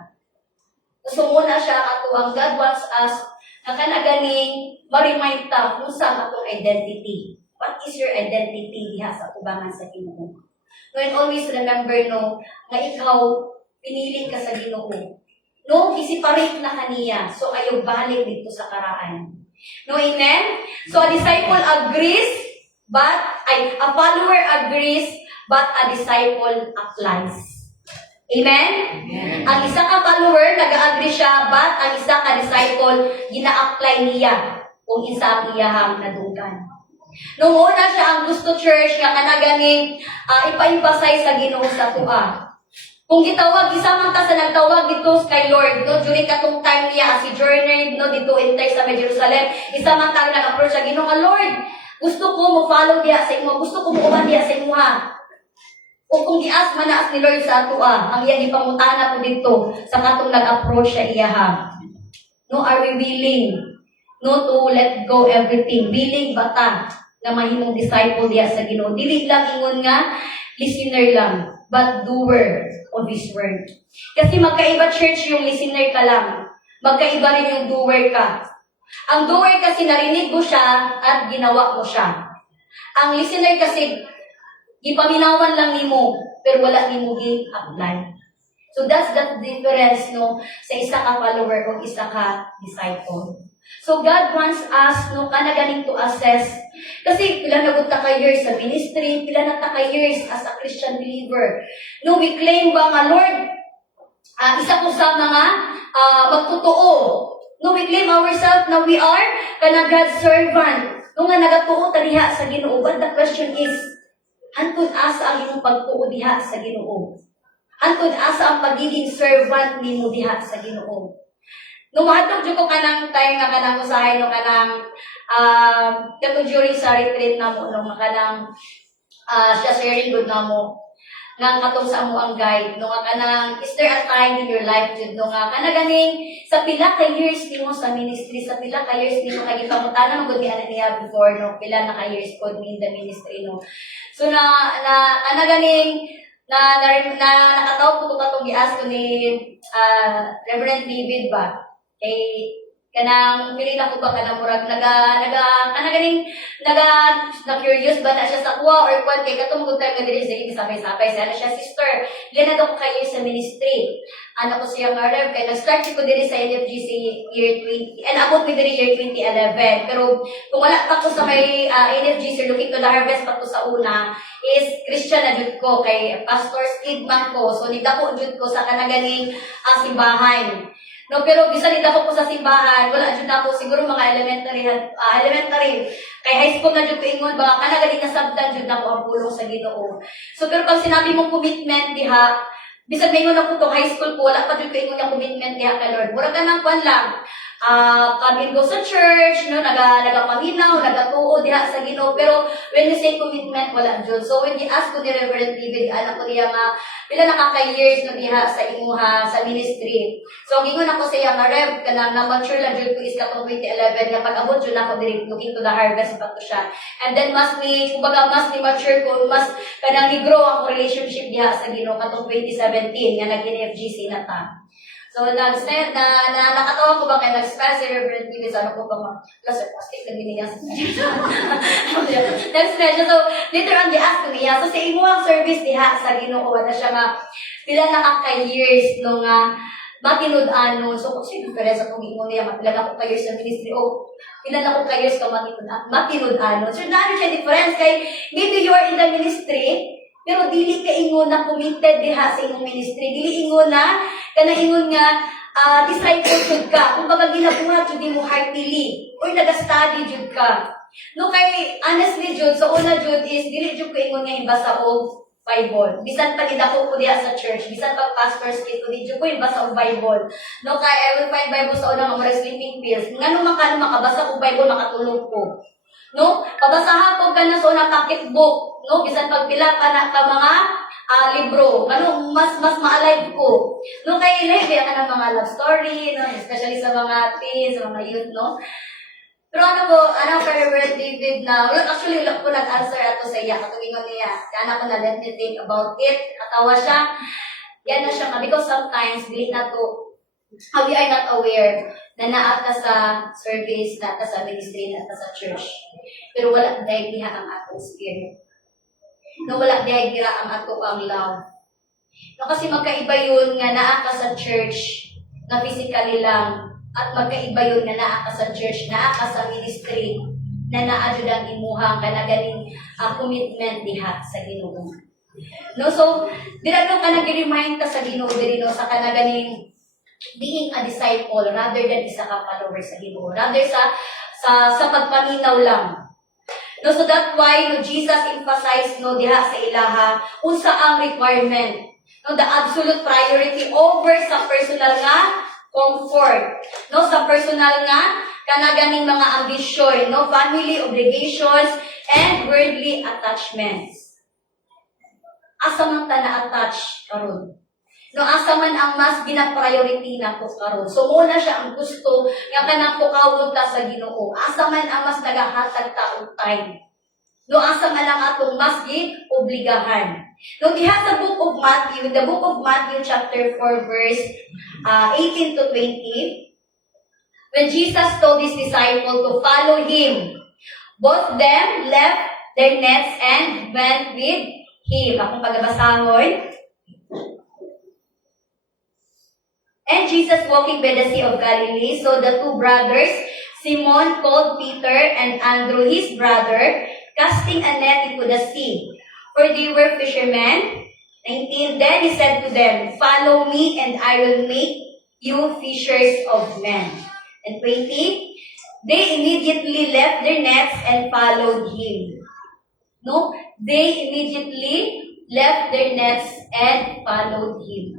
So, muna siya ato ang God wants us na kanaganing ma-remind ta kung sa atong identity. What is your identity diha sa ubangan sa Ginoo? No, and always remember, no, nga ikaw, pinili ka sa Ginoo. No, isiparate na kaniya. So, ayaw balik dito sa karaan. No, amen? So, a disciple agrees, a follower agrees, but a disciple applies. Amen? Amen. Ang isa ka follower, nag-agree siya, but ang isa ka disciple, gina-apply niya kung isa ang iyahang nadunggan. Nung una siya ang gusto church nga kanaganing ipa-emphasize sa Ginoo sa tuwa. Kung gitawag isa man ta sa nagtawag dito kay Lord, no, during katong time niya as journeyed no dito entay sa Jerusalem, isa man ta nag-approach sa Ginoo nga Lord, gusto ko mo follow diha sa imo, gusto ko mo uban diha sa imo ha. O kung gias manaas ni Lord sa tuwa, ang iyang ipangutana ko dito sa katong nag-approach sa iya ha. No, are we willing no to let go everything? Willing ba ta nga mahimong disciple diya sa Ginoo? Dili lang ingon nga listener lang, but doer of His word. Kasi magkaiba church yung listener ka lang. Magkaiba rin yung doer ka. Ang doer kasi narinig mo siya at ginawa mo siya. Ang listener kasi gipaminawan lang nimo pero wala nimo gi-apply. So that's the difference no sa isa ka follower o isa ka disciple. So God wants us no kanaganing to assess kasi pila na gud ta ka years sa ministry, pila na ta ka years as a Christian believer. No, we claim ba nga Lord, isa ko sa mga magtotoo. No, we claim ourselves na we are kana God's servant. No nga nagatuo ta diha sa Ginoo. But the question is, hantod asa ang imong pagtuo diha sa Ginoo? Hantod asa ang pagiging servant nimo diha sa Ginoo? Nung mahatog jud ko kanang time na kanang usahay no kanang katong during sa retreat na mo nung kanang siya sharing good na mo nga katong sa amo ang guide no nga kanang is there a time in your life jud no nga kanaganing sa pila ka years nimo sa ministry, sa pila ka years nimo kay gipangutana mo gud niya before no pila na ka years pod in the ministry no. So kanaganing nakataw po ko katong giask ko ni Reverend David ba kay kanang pili na ko ba kanang murag na-curious ba na siya sa kuha or kwan kay katong gud tayo diri sa sabay-sabay siya sister ilan na daw ko kayo sa ministry ano ko siya nga kay nag-start ko diri sa NFGC year 20 and abot mi diri year 2011 pero kung wala pa ko sa may NFGC looking to the harvest pa ko sa una is Christian na jud ko kay pastor's kid man ko so nidako jud ko sa kanaganing simbahan. No, pero bisan nidako ko sa simbahan, wala jud ako siguro mga elementary kay high school na jud ko ingon ba kana gani nasabtan jud nako ang pulong sa Ginoo. So pero pag sinabi mong commitment diha, Bisan may ingon ako to high school ko, wala pa dito ingon yung commitment niya kay Lord. Mura ka ng kwan lang. Kami go sa church, no, nagapaminaw, nagatuo diha sa Ginoo. Pero when you say commitment, wala dyan. So when you ask ko ni Reverend David, anak ko niya nga, pila nakaka-years na diha sa imuha, sa ministry. So gingon ako sa iya nga, Rev, kanang na-mature lang dyan ko is katong 2011, nga pag-abot dyan ako direct looking to the harvest pa to siya. And then mas kumbaga mas ni-mature ko, mas kanang ni-grow ang relationship diha sa Ginoo katong 2017, nga nag-NFGC na ta. So, nakatawa ko ba kay nag-spell si Reverend David, ano ko ba nga, laser plastic na binigyan sa nag-spell siya. So, later on, di-ask ko niya. So, sa imo ang service diha sa Ginoo, na siya nga, pila nakaka-years nung matinud-ano. So, kung sino diferensya kung imo niya, pila na ko ka-years sa ministry, o pila na ko ka-years ka matinud-ano. So, naano siya difference kay, maybe you are in the ministry, pero dili ka ingon na committed diha sa imong ministry. Dili ingon na kana ingon nga disciple jud ka. Kung baga ginabuhat jud mo heartily or naga-study jud ka. No kay honestly jud sa una jud is dili jud ko ingon nga ibasa og Bible. Bisan pa dako ko diha sa church, bisan pa pastor's kit ko di jud ko ibasa og Bible. No kay I will find Bible sa una nga sleeping pills. Ngano makabasa og Bible makatulog ko. No, pabasahan ko ka na sa unang pocketbook, no, bisan pagpila pa na ka mga libro, ano, mas ma-alive ko. No, kay live ka ng mga love story, no, especially sa mga teens, sa mga youth, no. Pero kay Reverend David na, actually, wala ko nag-answer ato sa iya, katugingon niya. Kaya ko na let me think about it, katawa siya. Yan na siya, because sometimes, we are not aware na naat ka sa service, naat ka sa ministry, naat ka sa church. Pero wala dahil diha ang atong spirit. No, wala dahil diha ang atong love. No, kasi magkaiba yun nga naat ka sa church na physically lang, at magkaiba yun nga naat ka sa church, naat ka sa ministry, na naadyo ang imuhang kanagaling commitment diha sa Ginoo. No, so, dinagno ka nag-remind ka sa Ginoo diri no sa kanagaling being a disciple rather than isa ka follower sa Ginoo, rather sa pagpaminaw lang. No, so that's why no Jesus emphasized no diha sa ilaha unsa ang requirement, no, the absolute priority over sa personal nga comfort, no, sa personal nga kanaganing mga ambisyon, no, family obligations and worldly attachments. Asa man ta na-attach karon? No, asa man ang mas gina-priority na ko karon. So una siya ang gusto nga kanang pukawon ta sa Ginoo. Asa man ang mas nagahatag ta og time. No, asa man ang atong mas gi-obligahan. No, diha sa book of Matthew, the book of Matthew chapter 4 verse 18 to 20, when Jesus told his disciples to follow him, both them left their nets and went with him. Akong pagbasahon. And Jesus walking by the Sea of Galilee saw the two brothers, Simon called Peter and Andrew his brother, casting a net into the sea, for they were fishermen. 19. Then he said to them, "Follow me, and I will make you fishers of men." And 20. They immediately left their nets and followed him. No, they immediately left their nets and followed him.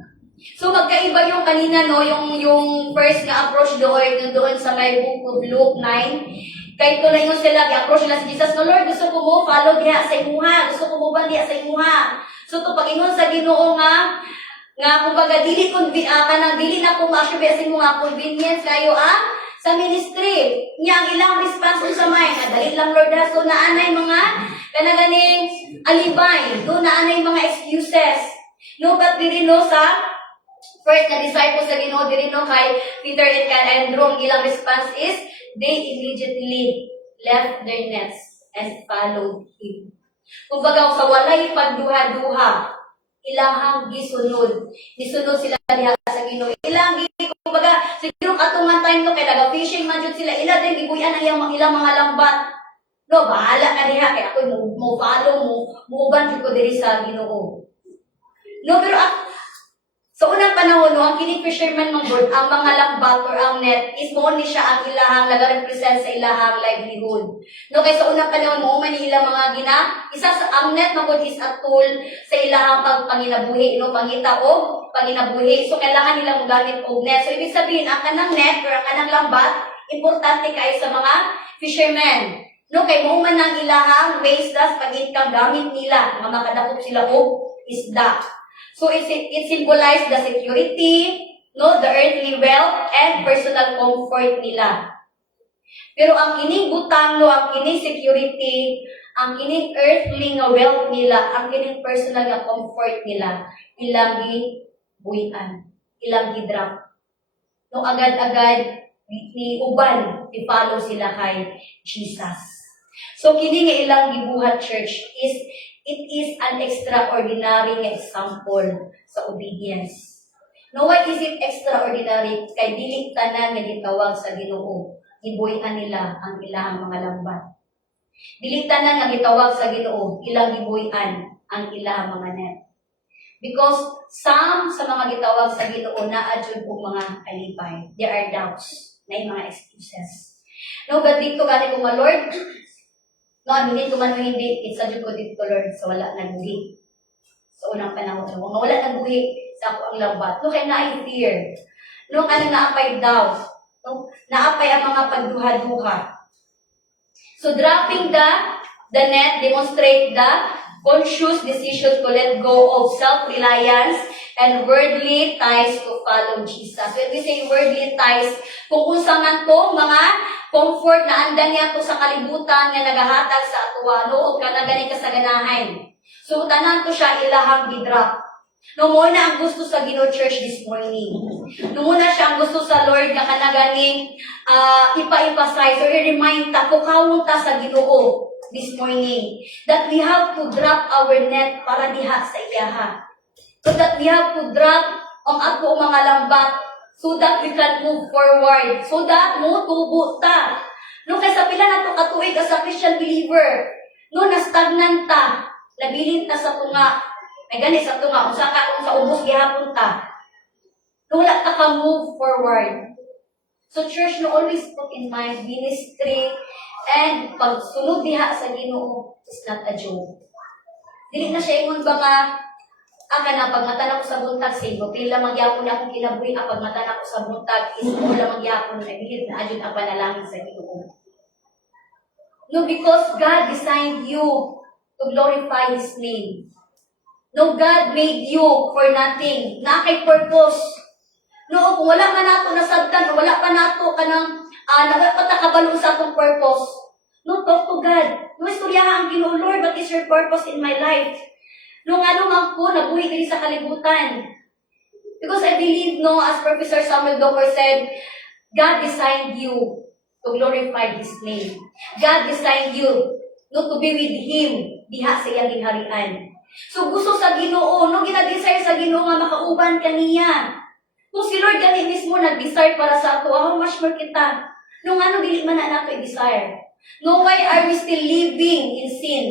So magkaiba yung kanina no, yung first nga approach doon sa may book of Luke 9. Kay ko na yung sila, i-approach nila si Jesus, no Lord, gusto ko mo follow diha sa imuha, gusto ko mo ba diha sa imuha. So to pag-ingon sa Ginoo nga kumbaga dili kanang dili na ko ma-assure sa imuha convenience kayo sa ministry. Nya ang ilang response sa may dali lang Lord ha. So naanay mga kanaganing alibay, do naanay mga excuses. No, but dili no sa first na disciples sa Ginoo diri no kay Peter and Andrew, ang ilang response is they immediately left their nets and followed him. Kumbaga sa walay pagduha-duha, ilahang gisunod sila diha sa Ginoo. Ilang kumbaga siguro katungan time no kay naga-fishing man jud sila, ila din gibuyan ang ilang mga lambat. No, bahala ka diha kay ako mo follow mo uban jud ko diri sa Ginoo. No, pero sa unang panahon, no, ang kini-fisherman ng board, ang mga lambat or ang net, is mo ni siya ang ilahang nag-represent sa ilahang livelihood. No, kaya sa unang panahon, mo man ilang mga ang net na board is a tool sa ilahang pagpanginabuhi, no, pangita o panginabuhi. So, kailangan nila magamit og net. So, ibig sabihin, ang kanang net or ang kanang lambat, importante kayo sa mga fishermen. No, kay mo man ang ilahang waste das pag-income gamit nila, nga makadakop sila og isda. So, it symbolizes the security, no, the earthly wealth, and personal comfort nila. Pero ang kining butang, no, ang kining security, ang kining earthly nga wealth nila, ang kining personal nga comfort nila, ilang gibuhian, ilang gidrop. No, agad-agad, ni uban, i-follow sila kay Jesus. So, kini nga ilang gibuhat, church, it is an extraordinary example sa obedience. No, why is it extraordinary? Kay dili tanan nga gitawag sa Ginoo, gibuhian nila ang ilang mga lambat. Dili tanan nga gitawag sa Ginoo, ilang gibuhian ang ilang mga net. Because some sa mga gitawag sa Ginoo naa jud og mga alipay. There are doubts, na mga excuses. No, but dito gani ko nga Lord, no, aminin ko man o hindi, it's a jud ko dito Lord, so wala nagbuhi. Sa unang panahon, no, wala nagbuhi sa ako ang lambat. No, kaya na fear. No, kaya naapay doubt. No, naapay ang mga pagduha-duha. So, dropping the net demonstrate the conscious decision to let go of self-reliance and worldly ties to follow Jesus. When we say worldly ties, kung unsa man to, mga comfort na andan niya to sa kalibutan nga nagahatag sa atuwa, no, o kanagani kasaganahan. So, tanan to siya ilahang gidrop. No, muna ang gusto sa Ginoo Church this morning. No, muna siya ang gusto sa Lord nga kanaganing ipa-emphasize or i-remind ta kung ta sa Ginoo this morning that we have to drop our net para diha sa iyaha. So that we have to drop ang ato mga lambat so that we can move forward. So that mo tubo ta. No, kaysa pila na to katuig as a Christian believer. No, na-stagnant ta. Nabilin ta sa tunga. Ay gani sa tunga. Kung sa ubos gihapon ta. No, wala ta ka move forward. So church, no, always put in mind, ministry and pagsunod diha sa Ginoo is not a joke. Dili na siya ingon ba nga, na pagmatan ako sa buntag, sa imo, pila magyapon akong kinabuhi, pagmatan ako sa buntag, is mo lang magyapon, nagilid na adyon ang panalangin sa Ginoo. No, because God designed you to glorify His name. No, God made you for nothing. Na kay purpose. No, kung wala man nato nasabtan, wala pa nato kanang wala pa ta kabalo sa atong purpose. No, talk to God. No, istoryahan ang Ginoo, Lord, what is your purpose in my life? No, ano man ko, nabuhi diri sa kalibutan. Because I believe, no, as Professor Samuel Docker said, God designed you to glorify His name. God designed you no, to be with Him diha sa iyang gingharian. So, gusto sa Ginoo, no, ginadesire sa Ginoo nga makauban kaniya. Kung si Lord gani mismo nag-desire para sa ato, how much more kita? Nung ano, dili man na nato i-desire. No, why are we still living in sin?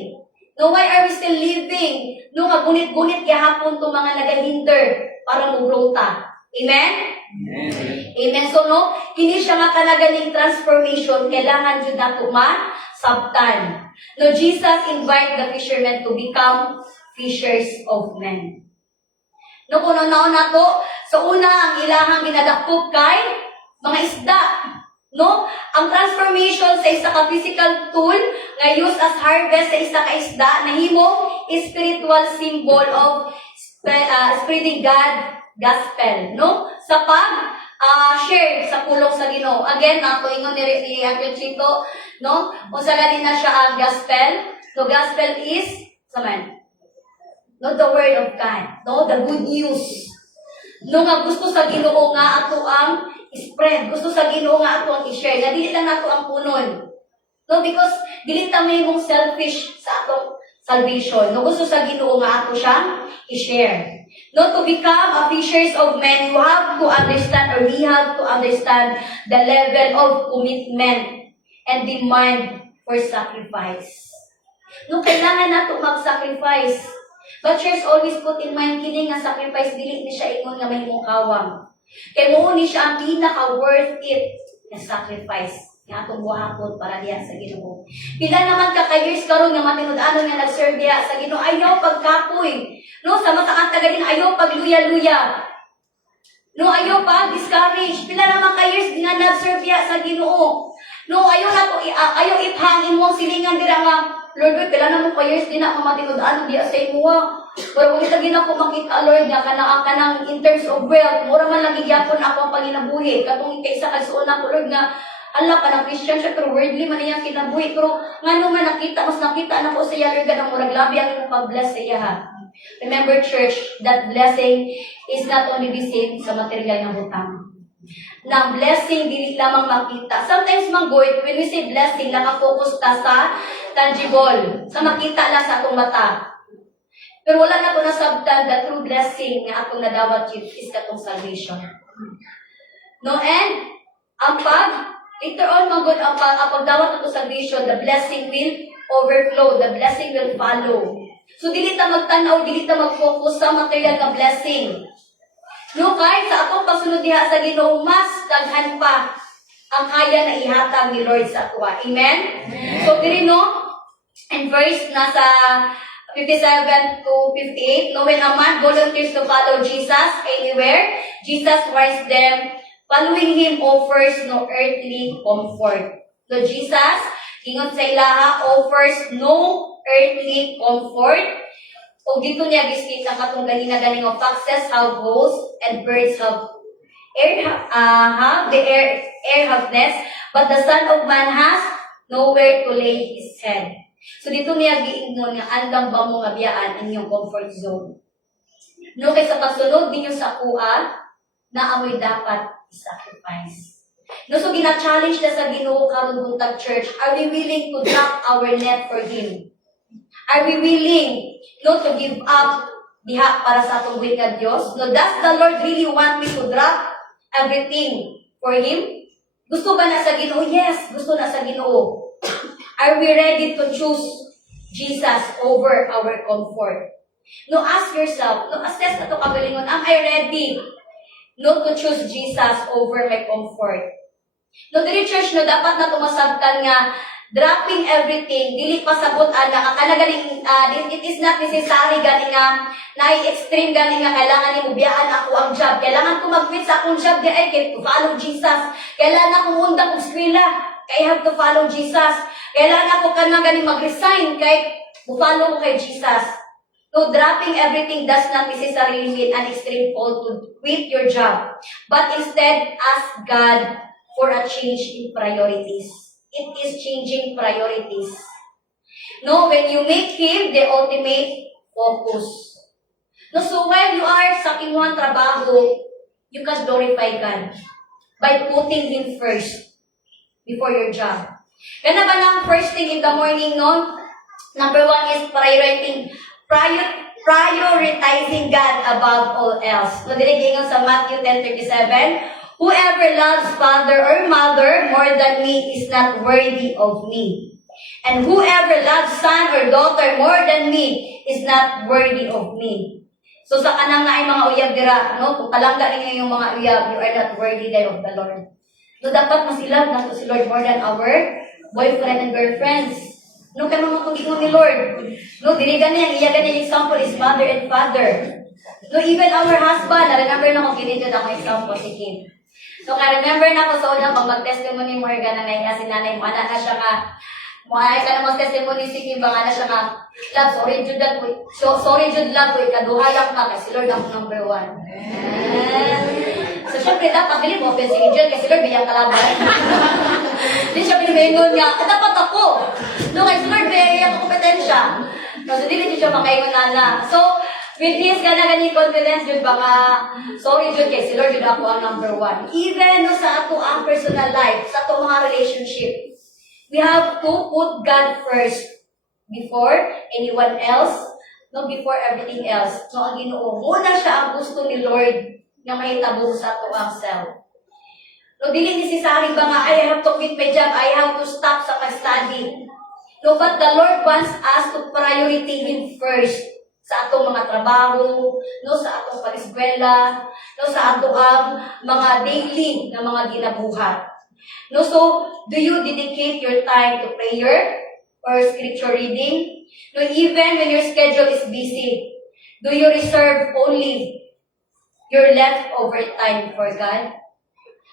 No, why are we still living? No, kagunit-gunit gihapon to mga nagahinder para mo-grow ta. Amen? Amen. Amen. So, no, kini siya nga kalaganing transformation, kailangan yun nato ma-sabtan. No, Jesus invite the fishermen to become fishers of men. No, kung nauna to, sa una, ang ilahang ginadakop kay mga isda. No? Ang transformation sa isa ka physical tool nga use as harvest sa isa ka isda na himo spiritual symbol of spreading God gospel. No? Sa pag share sa pulong sa Ginoo. Again, ako ingon ni Uncle Chito, no? Kung sa ganina siya ang gospel. So, gospel is, saman, no, the word of God. No, the good news. No, nga gusto sa Ginoo nga ato ang spread. Gusto sa Ginoo nga ato ang i-share. Nga dili lang nato ang punon. No, because dili ta may mong selfish sa atong salvation. No, gusto sa Ginoo nga ato siyang i-share. No, to become a fishers of men, you have to understand or we have to understand the level of commitment and demand for sacrifice. No, kailangan nato mag-sacrifice. But church always put in mind, kini nga sacrifice, dili ni siya ingon nga may mong kawang. Kaya mo ni siya ang pinaka-worth it na sacrifice nga atong buhapon para diya sa Ginoo. Pila naman ka-years karon nga matinud-anon nga nag-serve diya sa Ginoo, ayaw pagkapoy. No, sa makakanta ganin, ayaw pagluya-luya. No, ayaw pa, discourage. Pila naman ka years nga nag-serve ya sa Ginoo. No, ayaw na to, ayaw iphangin mo ang silingan dira nga, Lord, pila na mo ka years din na mamatinod-ano diya sa imo. Pero kung itagin ako makita, Lord, nga kanang in terms of wealth, mura man lang gyapon ako ang panginabuhi. Katong kaysa kasuon ako, Lord, nga ala ka ng Christian siya, pero worldly man niya kinabuhi. Pero nga naman nakita, mas nakita na ko sa iya, Lord, ka ng murag labi ang iyong pag-bless sa iya, ha. Remember, church, that blessing is not only the same sa material ng butang. Na blessing, dili lamang makita. Sometimes, manggoy, when we say blessing, nakafocus ta sa tangible, sa makita lang sa atong mata. Pero wala na ko nasabtan, the true blessing nga atong nadawat yun is katong salvation. No, and, later on, ang pagdawat atong salvation, the blessing will overflow, the blessing will follow. So, dili ta magtanaw, dili ta mag-focus sa material nga blessing. No, kahit sa akong pagsunod diha sa Ginoo, mas daghan pa ang kaya na ihatag ni Lord sa ato. Amen? So, diri no, in verse nasa 57 to 58, no, when a man volunteers to follow Jesus anywhere, Jesus warns them, following Him offers no earthly comfort. So, Jesus, ingon sa ilaha, offers no earthly comfort. O dito niya giskita katong ganina-ganing of foxes have holes and birds have air have nests, but the Son of Man has nowhere to lay his head. So dito niya giingon nga andam ba mo nga biyaan inyong comfort zone. No, kay sa pasunod ninyo sa kuha na amoy dapat i-sacrifice. No, so gina-challenge na sa Ginoo karon buntag church, are we willing to drop our net for Him? Are we willing not to give up diha para sa atong wicked Diyos? No, does the Lord really want me to drop everything for Him? Gusto ba na sa Ginoo? Yes, gusto na sa Ginoo. Are we ready to choose Jesus over our comfort? No, ask yourself, no, assess na ito kagalingon, am I ready not to choose Jesus over my comfort? No, dili church, no, dapat na tumasabtan nga dropping everything, dili pasabot ana kanagaling it is not necessary gani nga nai-extreme gani nga kailangan nimo biyaan ako ang job. Kailangan ko mag-quit sa akong job di ay to follow Jesus. Kailangan ako munda og eskwela kay I have to follow Jesus. Kailangan ako kanagaling mag-resign kay follow ko kay Jesus. So dropping everything does not necessarily mean an extreme call to quit your job, but instead ask God for a change in priorities. It is changing priorities. No, when you make Him the ultimate focus. No, so while you are sa kinuang trabaho, you can glorify God by putting Him first before your job. Kaya ba lang first thing in the morning, no? Number 1 is prioritizing God above all else. No, diligingon sa Matthew 10:37. Whoever loves father or mother more than me is not worthy of me. And whoever loves son or daughter more than me is not worthy of me. So sa kanang nga ay mga uyab dira, no? Kung palangga ninyo yung mga uyab, you are not worthy then of the Lord. So dapat masilab na to si Lord more than our boyfriend and girlfriends. No, kaya mga kung ni Lord. No, dili ganyan, iya ganyan example is mother and father. No, even our husband, na-remember na kung ginidyo na akong example si Kim. So, ka-remember na ako sa unang pag mag-testimony mo nga na ngayon si nanay mo, anak na siya nga, muhay ka na mag-testimony si Kim, baka na siya nga, love, sorry Jude lang po, sorry Jude lang po, ikaduhayak ka, kasi Lord ako number 1. So, syempre, dapat bilhin mo, si Jude, kasi Lord, biyang kalaban. Hindi siya pinamingon nga, dapat ako. No, kasi Lord, biyang kompetensya. So, hindi siya makaingon na. So, with his ganang confidence, Jude, baka, sorry Jude, kasi Lord, Jude ako ang number 1. Even no, sa ato ang personal life, sa ato mga relationship, we have to put God first before anyone else, no, before everything else. No, ang Ginoo, muna siya ang gusto ni Lord na mahitabo sa ato ang self. No, dili necessary ba nga, I have to quit my job, I have to stop sa pag-study. No, but the Lord wants us to priority Him first sa atong mga trabaho, no, sa atong pag-eskwela, no, sa atong mga daily na mga ginabuhat. No, so, do you dedicate your time to prayer or scripture reading? No, even when your schedule is busy, do you reserve only your leftover time for God?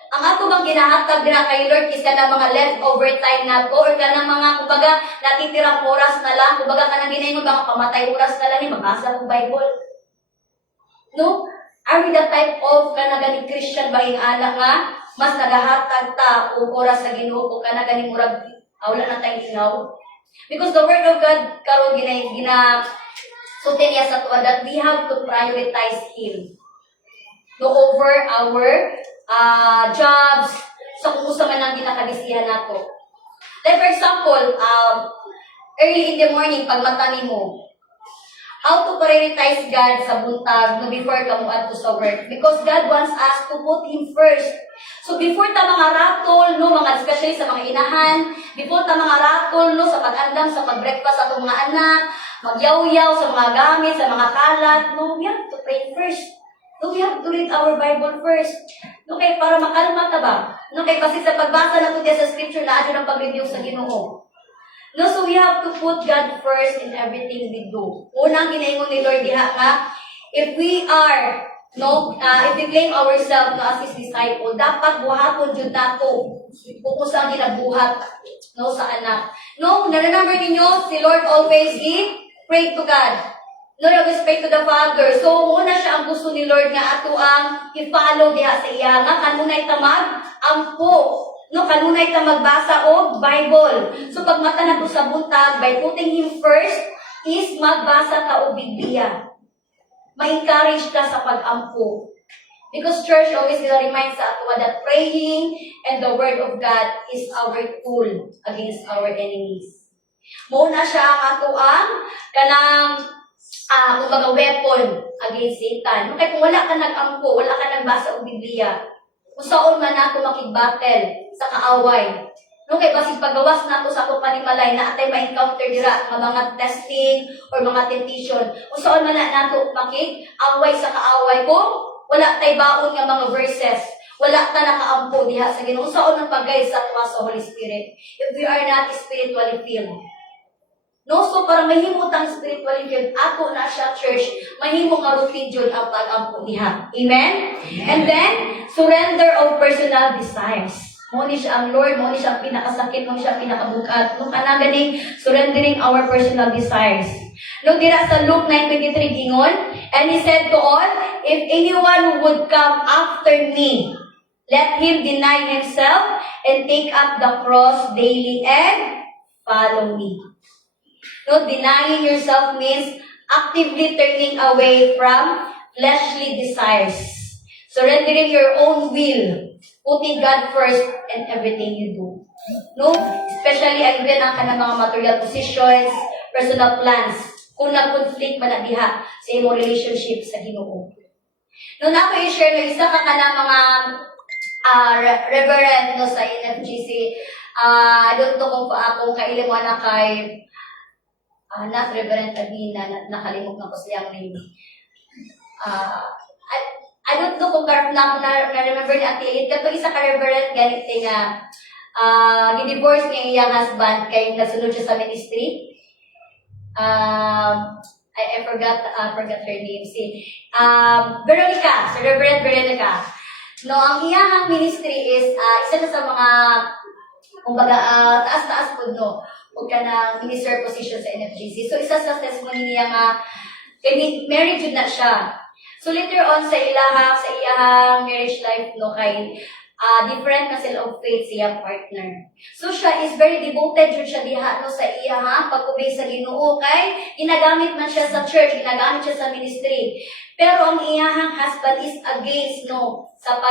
Ang ato bang ginahatag dira kay Lord is kana mga leftover time nato or kana mga kumbaga natitirang oras na lang, kumbaga kanang ginaingon mga pamatay oras na lang ni mabasa ko Bible. No? Are we the type of kana gani Christian ba ing ana nga mas nagahatag ta og oras sa Ginoo o kana gani murag wala na tayong inaw? Because the word of God karon gina sutin niya sa tuwa that we have to prioritize Him. No over our jobs, sa kung gusto man ang ginakadisihan nato. Like for example, early in the morning, pag matani mo, how to prioritize God sa buntag no before ka mo adto sa work. Because God wants us to put Him first. So before ta mga ratol, no, mga especially sa mga inahan, before ta mga ratol, no, sa pag-andam, sa pag-breakfast sa atong mga anak, magyaw-yaw sa mga gamit, sa mga kalat, no, we have to pray first. No, we have to read our Bible first. No, kay para makalma ta ba? No, kay kasi sa pagbasa na po sa scripture na adyo ng pag-review sa Ginoo. No, so we have to put God first in everything we do. Unang ginaingon ni Lord diha nga, if we are, no, if we claim ourselves no, as His disciple, dapat buhaton jud nato kung saan ginabuhat no sa anak. No, na-remember ninyo, si Lord always pray to God. Lord, always pray to the Father. So, muna siya ang gusto ni Lord nga ato ang i-follow diha sa iya nga kanunay tamag ampo. No, kanunay ta magbasa og Bible. So, pag mata na to sa buntag, by putting Him first, is magbasa ta og Biblia. Ma-encourage ka sa pag-ampo. Because church always reminds sa ato that praying and the Word of God is our tool against our enemies. Muna siya ang ato ang kanang kumbaga weapon against Satan. Kaya kung wala ka nag-ampo, wala ka nagbasa o Biblia, kung saan man nato makig-battle sa kaaway. No, kay basig pagawas nato sa atong panimalay na atay ma-encounter dira nga mga testing or mga temptation. Kung saan man nato makig-away sa kaaway kung wala tay baon nga mga verses, wala ta nakaampo diha sa Ginoo. Kung saan man pagay sa tuwa sa Holy Spirit. If we are not spiritually filled. No, so para mahimo tang spiritually filled, ato na siya church, mahimo nga routine jud ang pag-ampo niya. Amen? And then, surrender of personal desires. Mo ni siya ang Lord, mo ni siya ang pinakasakit, mo ni siya ang pinakabugat. No, kana ganing surrendering our personal desires. No, dira sa Luke 9:23 gingon, and He said to all, if anyone would come after me, let him deny himself and take up the cross daily and follow me. No, denying yourself means actively turning away from fleshly desires. Surrendering your own will. Putting God first in everything you do. No? Especially, again, ang kanang mga material positions, personal plans. Kung nag-conflict man na diha sa imong relationship sa Ginoo. No, na ako i-share na isa ka kanang mga reverend no, sa NFGC. I don't know kung akong kailimuan na kay not Reverend Adina, nakalimot na ko siyang name. I don't know kung na-remember ni Ate Elite. Kato isa ka Reverend, ganit nga, ginidivorce niya iyang husband kay nasunod siya sa ministry. I forgot her name. Si Veronica, si Reverend Veronica. No, ang iyang ministry is isa na sa mga kumbaga taas-taas po no o kanang minister position sa NFGC. So isa sa testimony niya nga married jud na siya. So later on sa iyang marriage life no kay different na sila of faith siya partner. So siya is very devoted jud siya diha no sa iyang pag-obey sa Ginoo kay ginagamit man siya sa church, ginagamit siya sa ministry. Pero ang iyang husband is against no sa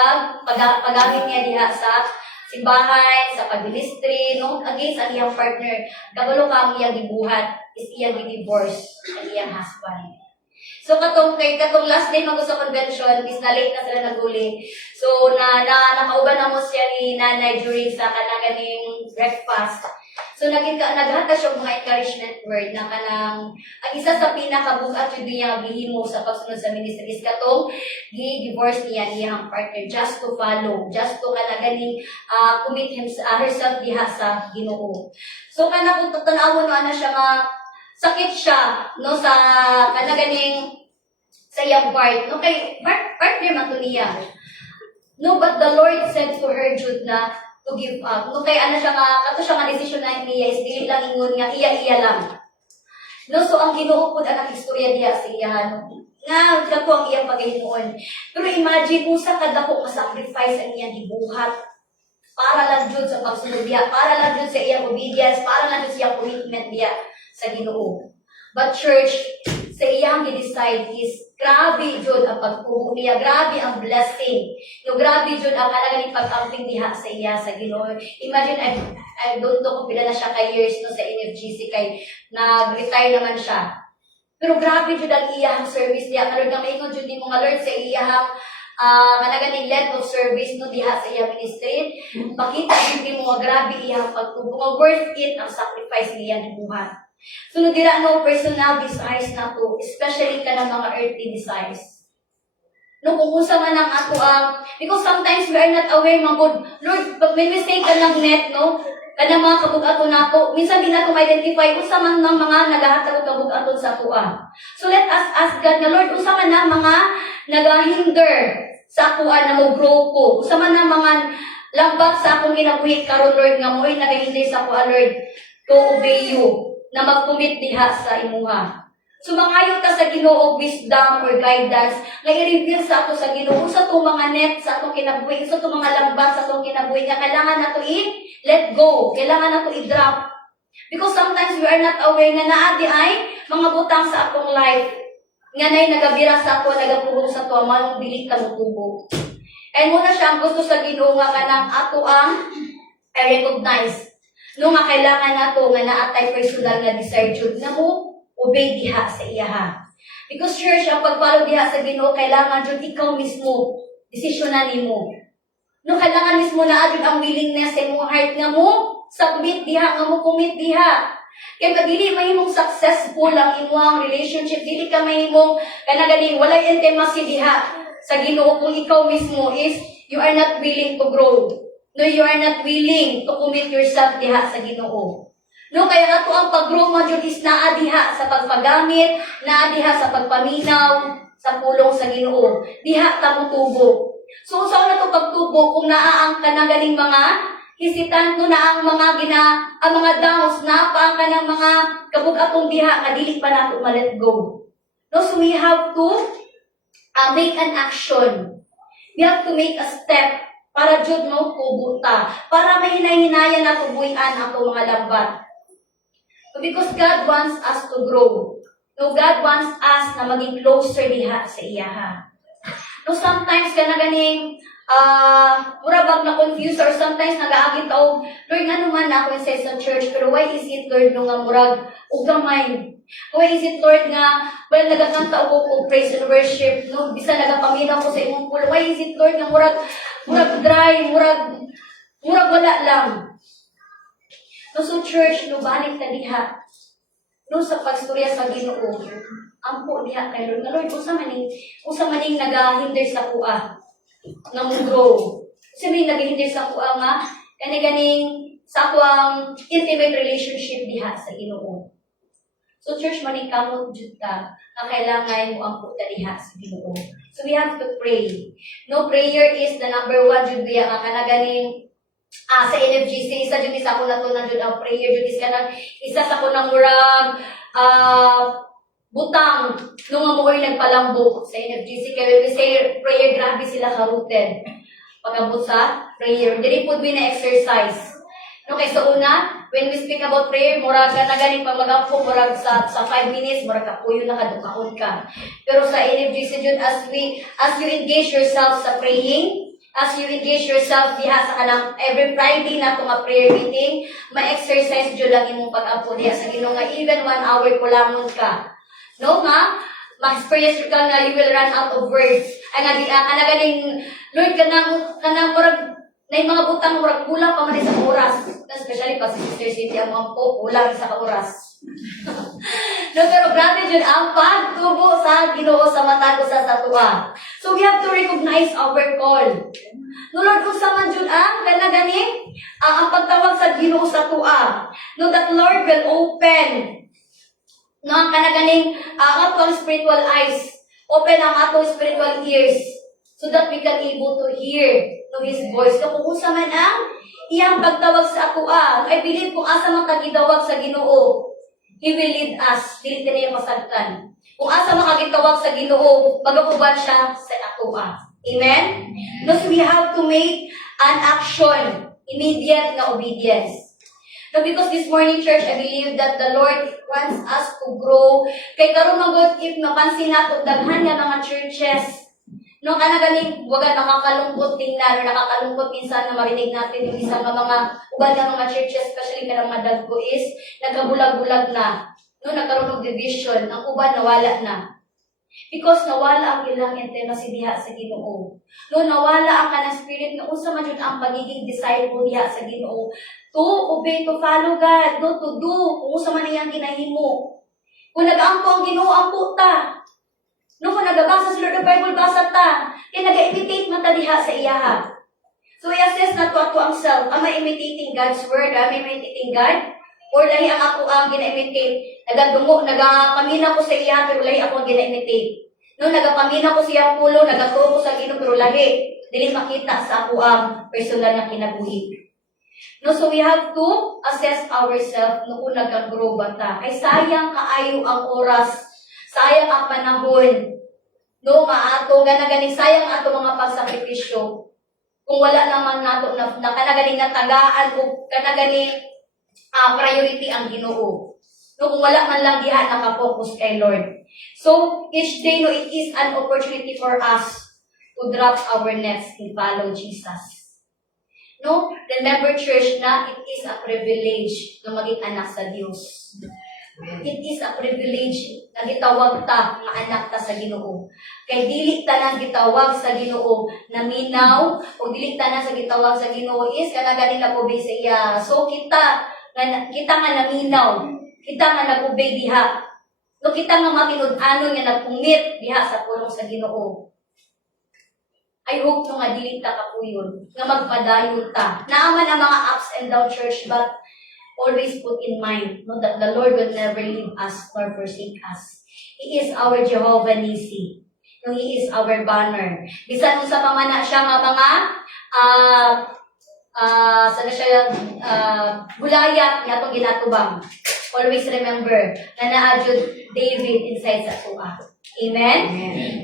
paggamit niya diha sa simbahan, sa pag-ministry, no? Against ang iyang partner. Kabalo ka ang iyang gibuhat, is iyang gi-divorce ang iyang husband. So, katong last day mag sa convention, is na late na sila naguli. So, nakauban na mo siya ni nanay during sa kanaganing breakfast. So, naghata siya mga encouragement word na kanang, ang isa sa pinakabugat yun niya gihimo sa pagsunod sa ministry is katong, divorce niya niyang partner just to follow, just to kanaganing commit herself diha sa Ginoo. So, kung tatanawon na siya sakit siya no sa kanaganing sa iyang part. No, kay part partner man to niya. No, but the Lord said to her, Jude, na to give up. No, kaya ano siya nga, kato siya nga desisyon na niya, is dili lang ingon nga, iya lang. No, so ang Ginoo pud ang istorya diha sa iyahan. Nga, kato ang iyang paghinuon. Pero imagine, usa kadako ka sacrifice ang iyang gibuhat para lang Jude sa pagsunod diha, para lang Jude sa iyang obedience, para lang Jude sa iyang commitment diha sa Ginoo. But church, sa iyang gi-decide is grabe Jude ang pagtubo niya, grabe ang blessing. No, grabe Jude ang kanagang pag-amping diha sa iya sa Ginoo. Imagine, I don't know kung pila na siya kay years no sa NFGC kay nag-retire naman siya. Pero grabe Jude ang iyang service diha. Karon nga maingon Jude mo nga Lord sa iyang kanaganing length of service no diha sa iyang ministry. Makita Jude mo nga grabe iyang pagtubo, nga worth it ang sacrifice niya gibuhat. Sunod dira no personal desires na to, especially ka ng mga earthly desires. No, kung usa man ang ato because sometimes we are not aware, mga God, Lord, pag may mistake ka ng net, no, kanang mga kabug-ato nato, minsan di nato ma-identify usa man ng mga nagahatag og kabug-aton sa ato. So let us ask God na, Lord, usa man ang mga nagahinder sa ako na mo-grow ko, usa man ang mga lambat sa akong kinabuhi karon, Lord, nga mo'y nagahinder sa ako, Lord, to obey you, na mag-commit diha sa imuha. So mangayo ta sa Ginoo wisdom or guidance nga i-reveal sa ato sa Ginoo sa to mga net sa atong kinabuhi, sa to mga lambat sa atong kinabuhi nga kailangan nato let go, kailangan nato i-drop. Because sometimes we are not aware na naadi ay mga butang sa atong life nga nay nagabira sa ato, nagapulong sa ato, manong dili ka motubo. And muna siya ang gusto sa Ginoo nga kanang ato ang i-recognize no nga kailangan nato nga naatay personal nga desire Jude na mo obey diha sa iyaha. Because church, ang pag-follow diha sa Ginoo kailangan Jude ikaw mismo desisyonan nimo. No kailangan mismo na adud ang willingness sa imong heart nga mo submit diha, nga mo commit diha. Kaya dili mahimong successful ang imong relationship, dili ka mahimong kanagaling walay intimacy diha sa Ginoo kung ikaw mismo is you are not willing to grow. No, you are not willing to commit yourself diha sa Ginoo. No, kaya nato ang pag-grow mo Jude is naa diha sa pagpagamit, naa diha sa pagpaminaw, sa pulong sa Ginoo. Diha ta motubo. So, saan na to pagtubo kung naa ang kanagaling mga hisitanto na ang mga downs na pa ang kanang mga kabug-atong diha nga dili pa nato ma-let go. No, so we have to make an action. We have to make a step para Jude mo tubo ta, para may hinay-hinayan na tubuyan ato mga lambat. Because God wants us to grow. No, God wants us na maging closer diha sa iyaha. No, sometimes ka na ganing murabag na confused or sometimes nag-aagit o Lord, ano man ako sa church, pero why is it Lord no nga murag ugamay? Why is it Lord nga well nagakanta og praise and worship, no, bisa nagapaminaw ko sa imong pulo? Why is it Lord nga murag dry, murag wala lang. No, so church, no, balik ta diha. No, sa pagstorya sa Ginoo, ampo diha kay Lord. Lord, usa maning nagahinder sa kuha nga mo grow. Usa maning nagahinder sa kuha nga kani-ganing sa kuang intimate relationship diha sa Ginoo. So church, maning kamot jud ta nga kailangan mo ampo ta diha sa Ginoo. So we have to pray. No, prayer is the number one jud diya nga kanaganing sa NFGC isa jud isa ko natunan jud ang prayer jud is kanang isa sa kunang murag butang nung nga mo'y nagpalambo sa NFGC kay when we say prayer grabe sila ka-rooted pag-abot sa prayer dili pud we na exercise. No, kay sa una, when we speak about prayer, murag ka na ganing pag mag-ampo, murag sa 5 minutes, murag kapuyo na kadukahon ka. Pero sa NFGC jud as you engage yourself sa praying, as you engage yourself diha sa kanang every Friday na nga prayer meeting, ma-exercise jud lang imong pag-ampo diha sa Ginoo nga even 1 hour kulamon ka. No nga, ma-experience ka na you will run out of words. Ay nga ganing Lord kanang murag na yung mga butang murag kulang pa man sa oras. Especially pag si Sister City ang mga po, kulang sa oras. No, pero grabe dyan ang pagtubo sa Ginoo sa mata ko sa tuwa. So we have to recognize our call. No, Lord, kung sa man dyan ang kanaganing, ang pagtawag sa Ginoo sa tuwa. No, that Lord will open no, ang kanaganing ang atong spiritual eyes. Open ang atong spiritual ears. so that we can able to hear no His voice. No, kung unsa man ang iyang pagtawag sa atoa, I believe kung asa man kagitawag sa Ginoo, He will lead us, dili ka niya masagtan. Kung asa man kagitawag sa Ginoo, magauban siya sa atoa. Amen? No, so we have to make an action, immediate na obedience. No, because this morning, church, I believe that the Lord wants us to grow. Kay karon magod if napansin nato daghan nga mga churches, no, kana galing waga nakakalungkot tingnan or nakakalungkot minsan na marinig natin yung isang mga uban nga mga churches, especially kanang mga dagko is nagabulag-bulag na. No, nagkaroon ng division, ang uban nawala na. Because nawala ang ilang intimacy diha sa Ginoo. No, nawala ang kanang spirit nga unsa man jud ang pagiging disciple diha sa Ginoo. To obey, to follow God, no, to do kung unsa man iyang ginahimo. Kung nag-ampo ang Ginoo, ampo ta. No, kung nagabasa sa Lord of Bible, basa ta. Kaya nag-imitate man ta diha sa iyaha. So, i-assess na to ato ang self. Am I imitating God's word? Am I imitating God? Or lahi ang ako ang gina-imitate? Nagapamina ko sa iya, pero lahi ako ang gina-imitate. No, nagapamina ko sa iyang pulo, nagatuo ko sa Ginoo, pero lahi. Dili makita sa ako ang personal na kinabuhi. No, so we have to assess ourselves no, kung nag-grow ba ta. Kay sayang kaayo ang oras, sayang ang panahon. No, maato, ganagaling sayang ato mga pagsakripisyo. Kung wala naman nato na kanagaling natagaan o kanagaling priority ang Ginoo. No, kung wala man lang diha naka-focus kay Lord. So, each day, no, it is an opportunity for us to drop our nets and follow Jesus. No, remember church na it is a privilege na maging anak sa Dios. It is a privilege na gitawag ta nga anak ta sa Ginoo. Kay dili tanan gitawag sa Ginoo na minaw o dili tanan sa gitawag sa Ginoo is kana ganing nag-obey sa iya. So kita nga naminaw, kita nga nag-obey diha. No, kita nga matinud-anon nga nagpungit diha sa pulong sa Ginoo. I hope no nga dili ta kapuyon, nga magpadayon ta. Naaman ang mga ups and down church, but always put in mind no, that the Lord will never leave us nor forsake us. He is our Jehovah Nissi. No, He is our banner. Bisan kung sa pamana siya nga mga sana siya bulayat nga itong ginatubang. Always remember na naadjud David inside sa tuwa. Amen?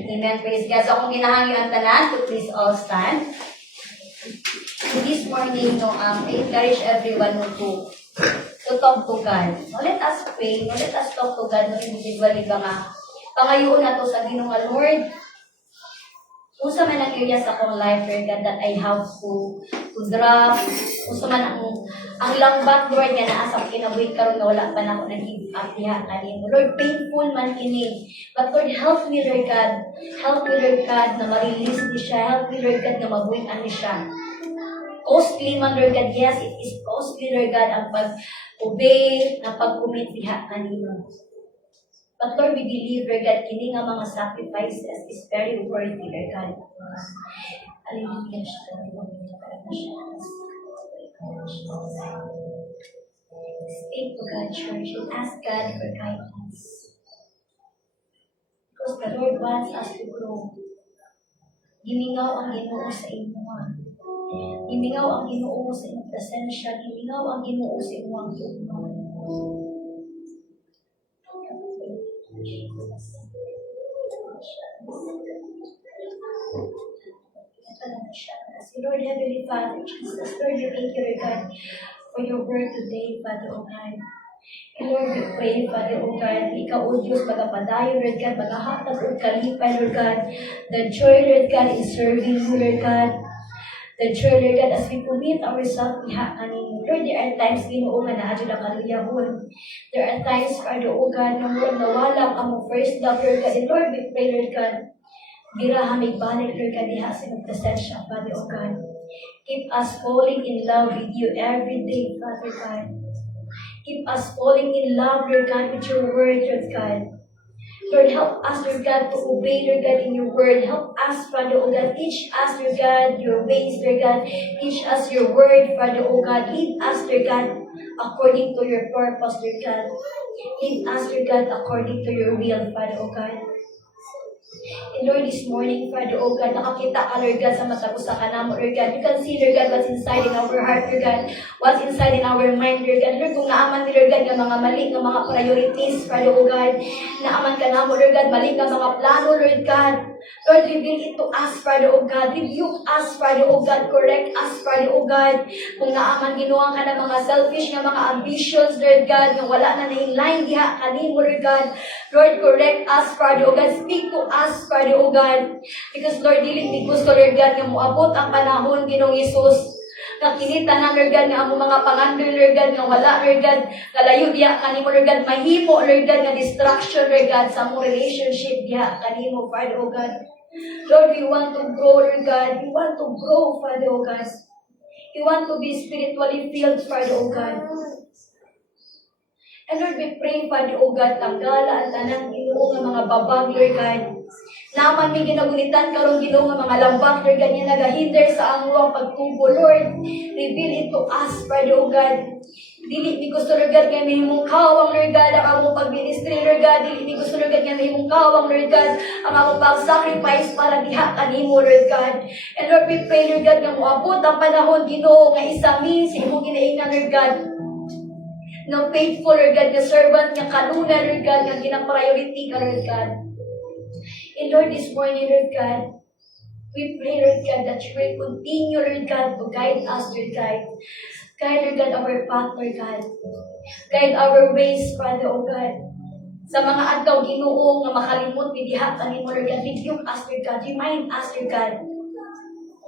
Amen. Praise God. So, kung ginahangyo ang tanan, to please all stand. So, this morning, no, I encourage everyone to talk to God. No, let us pray. No, let us talk to God no, individually ba nga. Pangayoon na to sa Ginoo nga Lord. Kung sa man ang area sa akong life, Lord God, that I have to drop. Kung sa man ang lambat, Lord, nga naasang kinabuhi karon na wala pa na ako nag-give up diha kanimo. Lord, painful man kini. But Lord, help me, Lord God. Help me, Lord God, na ma-release ni siya. Help me, Lord God, na mabuhin ni siya. Costly man, Lord God. Yes, it is costly, Lord God, ang pag-obey, na pag-commit diha kanimo. But Lord, we believe, Lord God, kini nga mga sacrifices is very worthy, Lord God. Hallelujah. Speak to God, church, and ask God for guidance. Because the Lord wants us to grow. Gimingaw ang Ginoo sa inyo. Gimingaw ang Ginoo sa inyong presensya. Gimingaw ang Ginoo sa inyong tugma. Lord, Heavenly Father, Jesus, Lord, we thank you, Lord God, for your word today, Father, O God. And Lord, we pray, Father, O God, Ikaw, O Diyos, magapadayo, Lord God, magahatag, O kalipay, Lord God, the joy, Lord God, in serving you, Lord God, the joy, Lord God, as we commit ourselves, iha kanino. Lord, there are times, Ginoo, nga naadyo na kaluyahon. There are times, Father, O God, na Lord, nawala ang first love, Lord God, and Lord, we pray, Lord God, diraha may balik, Lord God, diha sa iyong presensya, Father, O God. Keep us falling in love with you every day, Father God. Keep us falling in love, Lord God, with your word, Lord God. Lord, help us, Lord God, to obey, Lord God, in your word. Help us, Father, O God. Teach us, Lord God, your ways, Lord God. Teach us your word, Father, O God. Lead us, Lord God, according to your purpose, Lord God. Lead us, Lord God, according to your will, Father, O God. And And Lord, this morning, Father, oh God, nakakita ka, Lord God, sa mata usa ka namo, Lord God. You can see, Lord God, what's inside in our heart, Lord God. What's inside in our mind, Lord God. Lord, kung naaman, Lord God, ng mga mali, ng mga priorities, Father, oh God. Naaman ka namo, Lord God, mali ka mga plano, Lord God. Lord, reveal it to us, Father, oh God. Rebuke us, Father, oh God. Correct us, Father, oh God. Kung naaman, ginuwang ka ng mga selfish na mga ambitions, Lord God, na wala na na-inline diha kanimo, Lord God. Lord, correct us, Father, oh God. Speak to us, Father, oh God. Because, Lord, dili ni gusto, Lord God, nga moabot ang panahon, Ginoong Isus. Nakinita na, Lord God, nga ang mga pangandoy, Lord God, nga wala, Lord God, kalayo diya kanimo, Lord God, mahimo, Lord God, nga distraction, Lord God, sa mong relationship diya kanimo, Father, oh God. Lord, we want to grow, Lord God. We want to grow, Father, oh God. We want to be spiritually filled, Father, oh God. And Lord, we pray, Father, oh God, tanggala at tanang Ginoo nga mga babag, Lord God. Naman may ginagulitan karong Ginoo nga mga lambak, Lord God, nga nagahinder sa amuang pagtubo, Lord. Reveal it to us, Father, oh God. Dili ni gusto, Lord God, nga may mong kawang, Lord God, ang among pag-ministry, Lord God. Dili ni gusto, Lord God, nga may mong kawang, Lord God, ang among pag-sacrifice para diha kanimo, Lord God. And Lord, we pray, Lord God, nga moabot ang panahon, Ginoo, nga isamin sa imong ginaingan, Lord God. No faithful, Lord God, nga servant, nga kanuna, Lord God, nga gina-priority ka, Lord God. And Lord, this morning, Lord God, we pray, Lord God, that you will continue, Lord God, to guide us, Lord God. Guide, Lord God, our path, Lord God. Guide our ways, Father, O God. Sa mga adlaw, Ginoo, nga makalimot, bidihat, kanimo, Lord God, rebuke us, Lord God. Remind us, Lord God,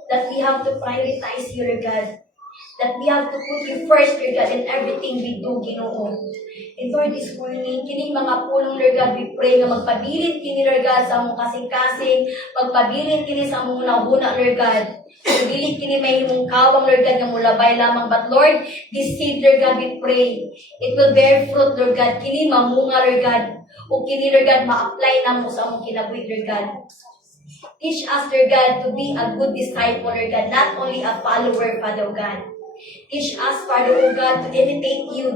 that we have to prioritize you, Lord God. That we have to put you first, Lord God, in everything we do, Ginoo. And Lord, this morning, kining mga pulong, Lord God, we pray nga magpabilin kini, Lord God, sa among kasing-kasing, magpabilin kini sa among unahuna, Lord God. Pabilin kini may imong kawang, Lord God, nga mulabay lamang. But Lord, this seed, Lord God, we pray, it will bear fruit, Lord God. Kini mamunga, Lord God. O kini, Lord God, ma-apply na mo sa among kinabuhi, Lord God. Teach us, Lord God, to be a good disciple, Lord God, not only a follower, Father God. Teach us, Father, oh God, to imitate you.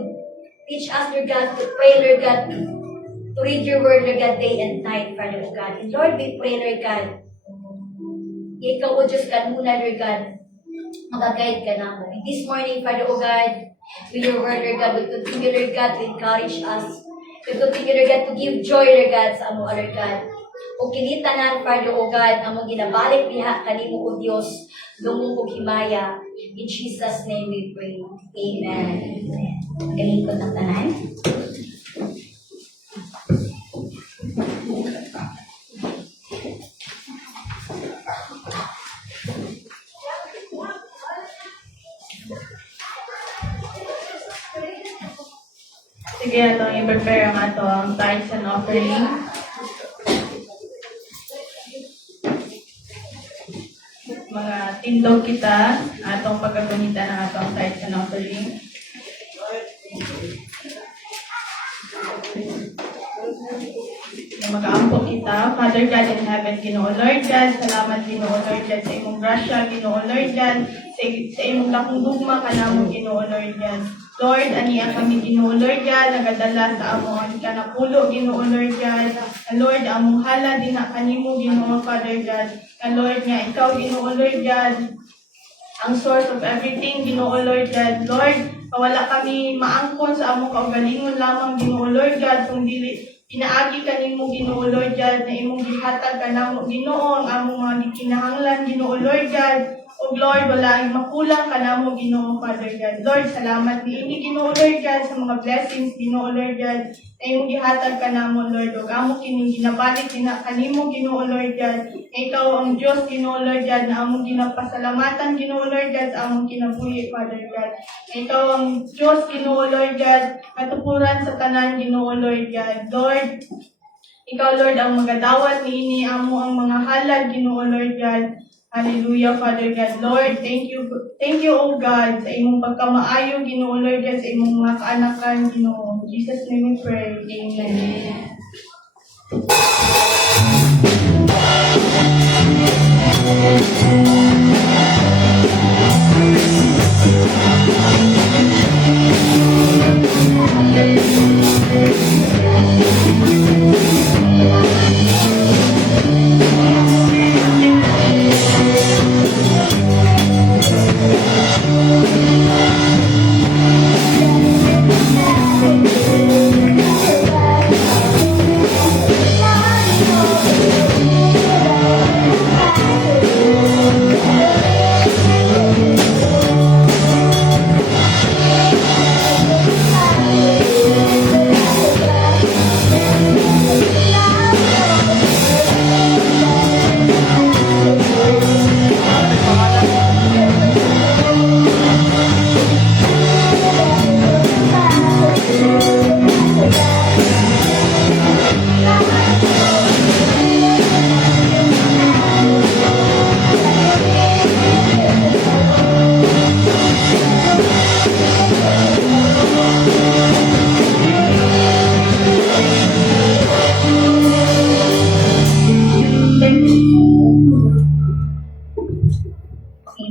Teach us, Lord God, to pray, Lord God, to read your word, Lord God, day and night, Father, oh God. And Lord, we pray, Lord God, ikaw, O Diyos, ka muna, Lord God, mag-guide ka na mo. And this morning, Father, oh God, with your word, Lord God, we continue, Lord God, to encourage us. We continue, Lord God, to give joy, Lord God, sa amo, Lord God. O kinitanan, Father, O God, among ginabalik diha kanimo, O Dios, lumong o himaya. In Jesus' name we pray. Amen. Kalingkod ng tanan. Sige, atong i-prepare ang atong tithes and offering. Mga tindog kita, atong pagkagunita ng atong tithes and offering. Mag-aampo kita, Father God in heaven, Ginoo Lord God, salamat Ginoo Lord God sa imong grasya, Ginoo Lord God, sa imong dakong dugma kanamo, Ginoo Lord God. Lord, aniya kami, Ginoo Lord God, nagadala sa among kanapulo, Ginoo Lord God. Lord, among hala din na kanimo, Ginoo Father God. Lord nga, ikaw, Ginoo Lord God, ang source of everything, Ginoo Lord God. Lord, wala kami maangkon sa among kaugalingon lamang, Ginoo Lord God, kung dili pinaagi kanimo, Ginoo Lord God, na imong gihatag kanamo, Ginoo, ang among mga gikinahanglan, Ginoo Lord God. O Lord, wala ang makulang kanamo, Ginoo Father God. Lord, salamat niini, Ginoo Lord God, sa mga blessings, Ginoo Lord God, na imong gihatag kanamo, Lord. O amo kining ginabalik kanimo, Ginoo Lord God. Na ikaw ang Diyos, Ginoo Lord God, na among ginapasalamatan, Ginoo Lord God, sa among kinabuhi, Father God. Na ikaw ang Diyos, Ginoo Lord God, matupuran sa tanan, Ginoo Lord God. Lord, ikaw, Lord, ang magadawat niini amo ang mga halag, Ginoo Lord God. Hallelujah, Father God. Lord, thank you, O God, sa imong pagkamaayo, Ginoo Lord God, sa imong mga kaanakan, Ginoo. In Jesus' name we pray. Amen.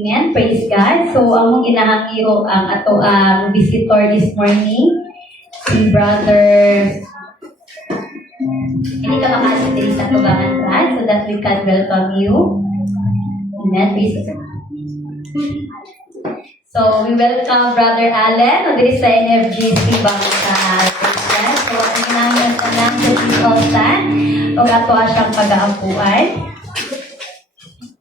Amen. Praise God. So, ang ginahangiro ang ato ang visitor this morning, si Brother. Hindi ka makasip din sa tubangan, God, so that we can welcome you. Amen. Praise God. So, we welcome Brother Allen of the NFGC Bangkay. Praise God. So, ang ginahangiro sa lang sa Consultant, o ato siyang pag-aapuan.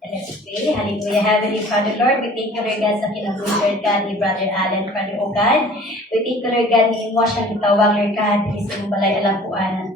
Let's pray. Hallelujah. Heavenly Father, Lord, we thank you, Lord God, sa kinabuhi, Lord God, ni Brother Allen, Father, O God. We thank you, Lord God, ni mo siyang itawag, Lord God, isang balay alampuan.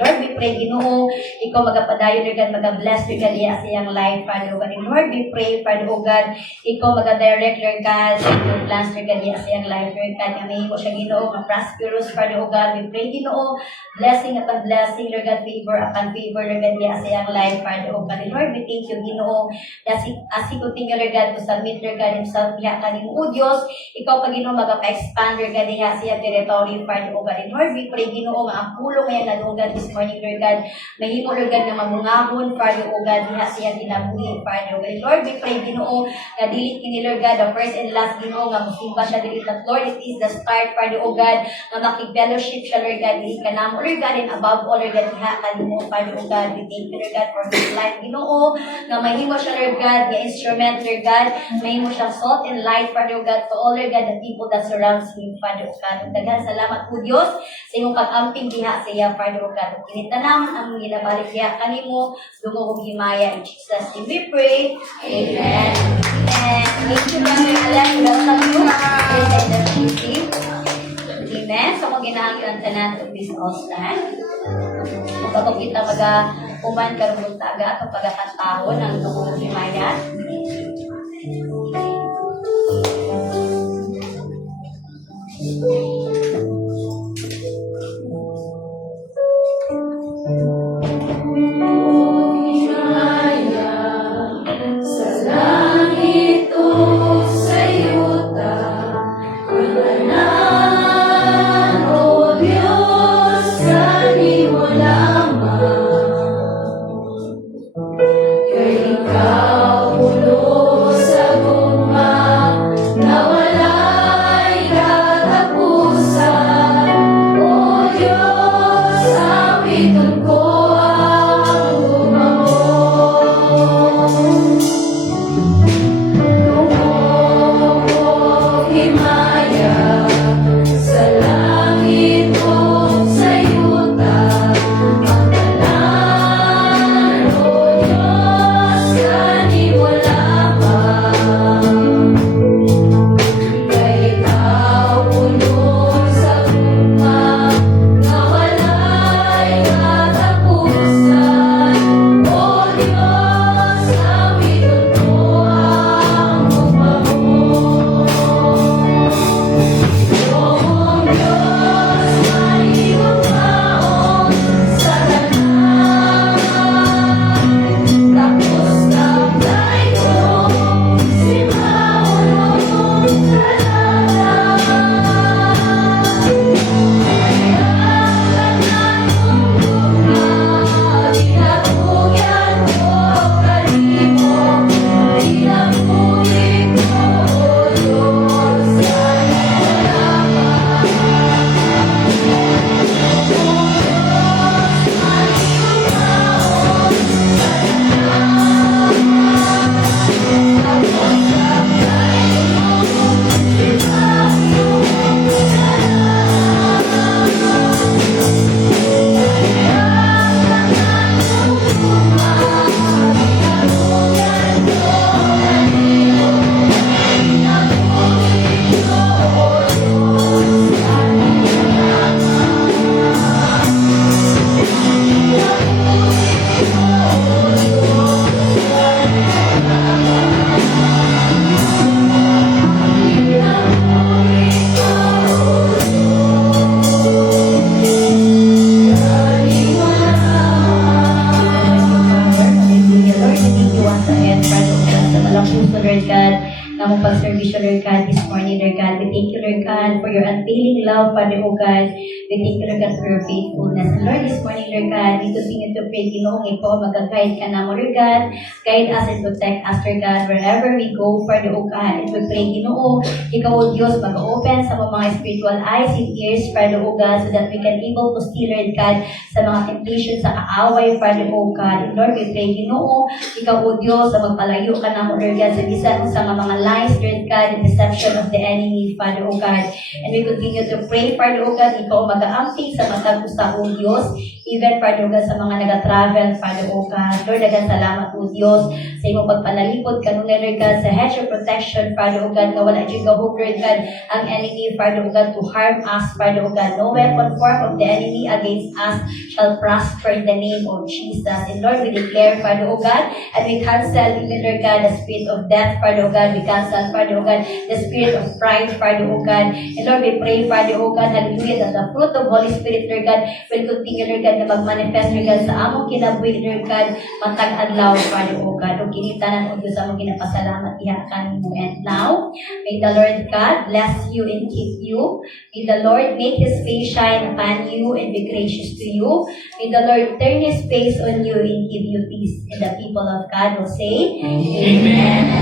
Lord, we pray, Ginoo, ikaw magapadayo, Lord God, mag-bless, Lord God, iya sa iyang life, Father, O God. And Lord, we pray, Father, O God, ikaw mag-direct, Lord God, sa iyong plans, Lord God, iya sa iyang life, Lord God, nga may mo siya, Ginoo, ma-prosperous, Father, O God. We pray, Ginoo, blessing upon blessing, Lord God, favor upon favor, Lord God, iya sa iyang life, Father, O God. And Lord, we thank you, Ginoo, as he continue, Lord God, to submit, Lord God, himself, diha ka ni mo, Diyos, ikaw pa, Ginoo, magpa-expand, Lord God, diha sa iyang territory, Father, O God. And Lord, we pray, Ginoo, nga ang pulong ngayon nalunggan this morning, Lord God, mahimo, Lord God, na mamungahon, Father, O God, diha sa iyang kinabuhi, Father, O God. And Lord, we pray, Ginoo, nga dilit kini, Lord God, the first and last, Ginoo, nga musimba siya dilit at Lord, it is the start, Father, O God, nga makig-fellowship siya, Lord God, dilit ka namo, Lord God, and above all, Lord God, diha ka nimo, Father, O God. We thank you, Lord God, for his life, Ginoo, nga mahimo siya, Lord God, nga instrument, Lord God, mahimo siyang salt and light, Father, O God, to all, Lord God, the people that surrounds him, Father, O God. Daghan salamat po, Diyos, sa imong pag-amping diha sa iya, Father, O God. Kinitanam ang ginabalik diha kanimo, dungog himaya, in Jesus' name we pray. Amen. And thank you, Brother Alan. Welcome you. Amen. So, kung ginahangyo ang tanan of this all stand, kapag kita uman karong taga at pagkakataon ng dungog himaya. na mong pagservisyo, Lord God, this morning, Lord God. We thank you, Lord God, for your unfailing love, Father, O God. We thank you, Lord God, for your faithfulness. And Lord, this morning, Lord God, we continue to pray, Ginoong ikaw, mag-guide ka na mo, Lord God. Guide us and protect us, Lord God, wherever we go, Father, O God. And we pray, Ginoo, ikaw, O Diyos, mag-open sa mga spiritual eyes and ears, Father, O God, so that we can able to see, Lord God, sa mga temptations, sa kaaway, Father, O God. And Lord, we pray, Ginoo, ikaw, O Diyos, na magpalayo ka na mo, Lord God, sa bisan sa mga lies, Lord God, and deception of the enemy, Father, O God. And we continue to pray, Father, O God, ikaw mag-aampi sa matag sa O Diyos, even, Father, O God, sa mga nag-travel, Father, O God. Lord, dagan salamat, O Diyos, sa imong pagpanalipod, kanunay, Lord God, sa hedge of protection, Father, O God, na wala dyan gahog, Lord God, ang enemy, Father, O God, to harm us, Father, O God. No weapon formed of the enemy against us shall prosper in the name of Jesus. And Lord, we declare, Father, O God, and we cancel, even, Lord God, the spirit of death, Father, O God. We cancel, Father, O God, the spirit of pride, Father, O God. And Lord, we pray, Father, O God, hallelujah, that the fruit of Holy Spirit, Lord God, will continue, Lord God, na mag-manifest, Lord God, sa among kinabuhi, Lord God, matag-adlaw, Father, O God. O kinitanan, O Diyos, among ginapasalamat, ihakan mo. And now, may the Lord God bless you and keep you. May the Lord make His face shine upon you and be gracious to you. May the Lord turn His face on you and give you peace. And the people of God will say, Amen.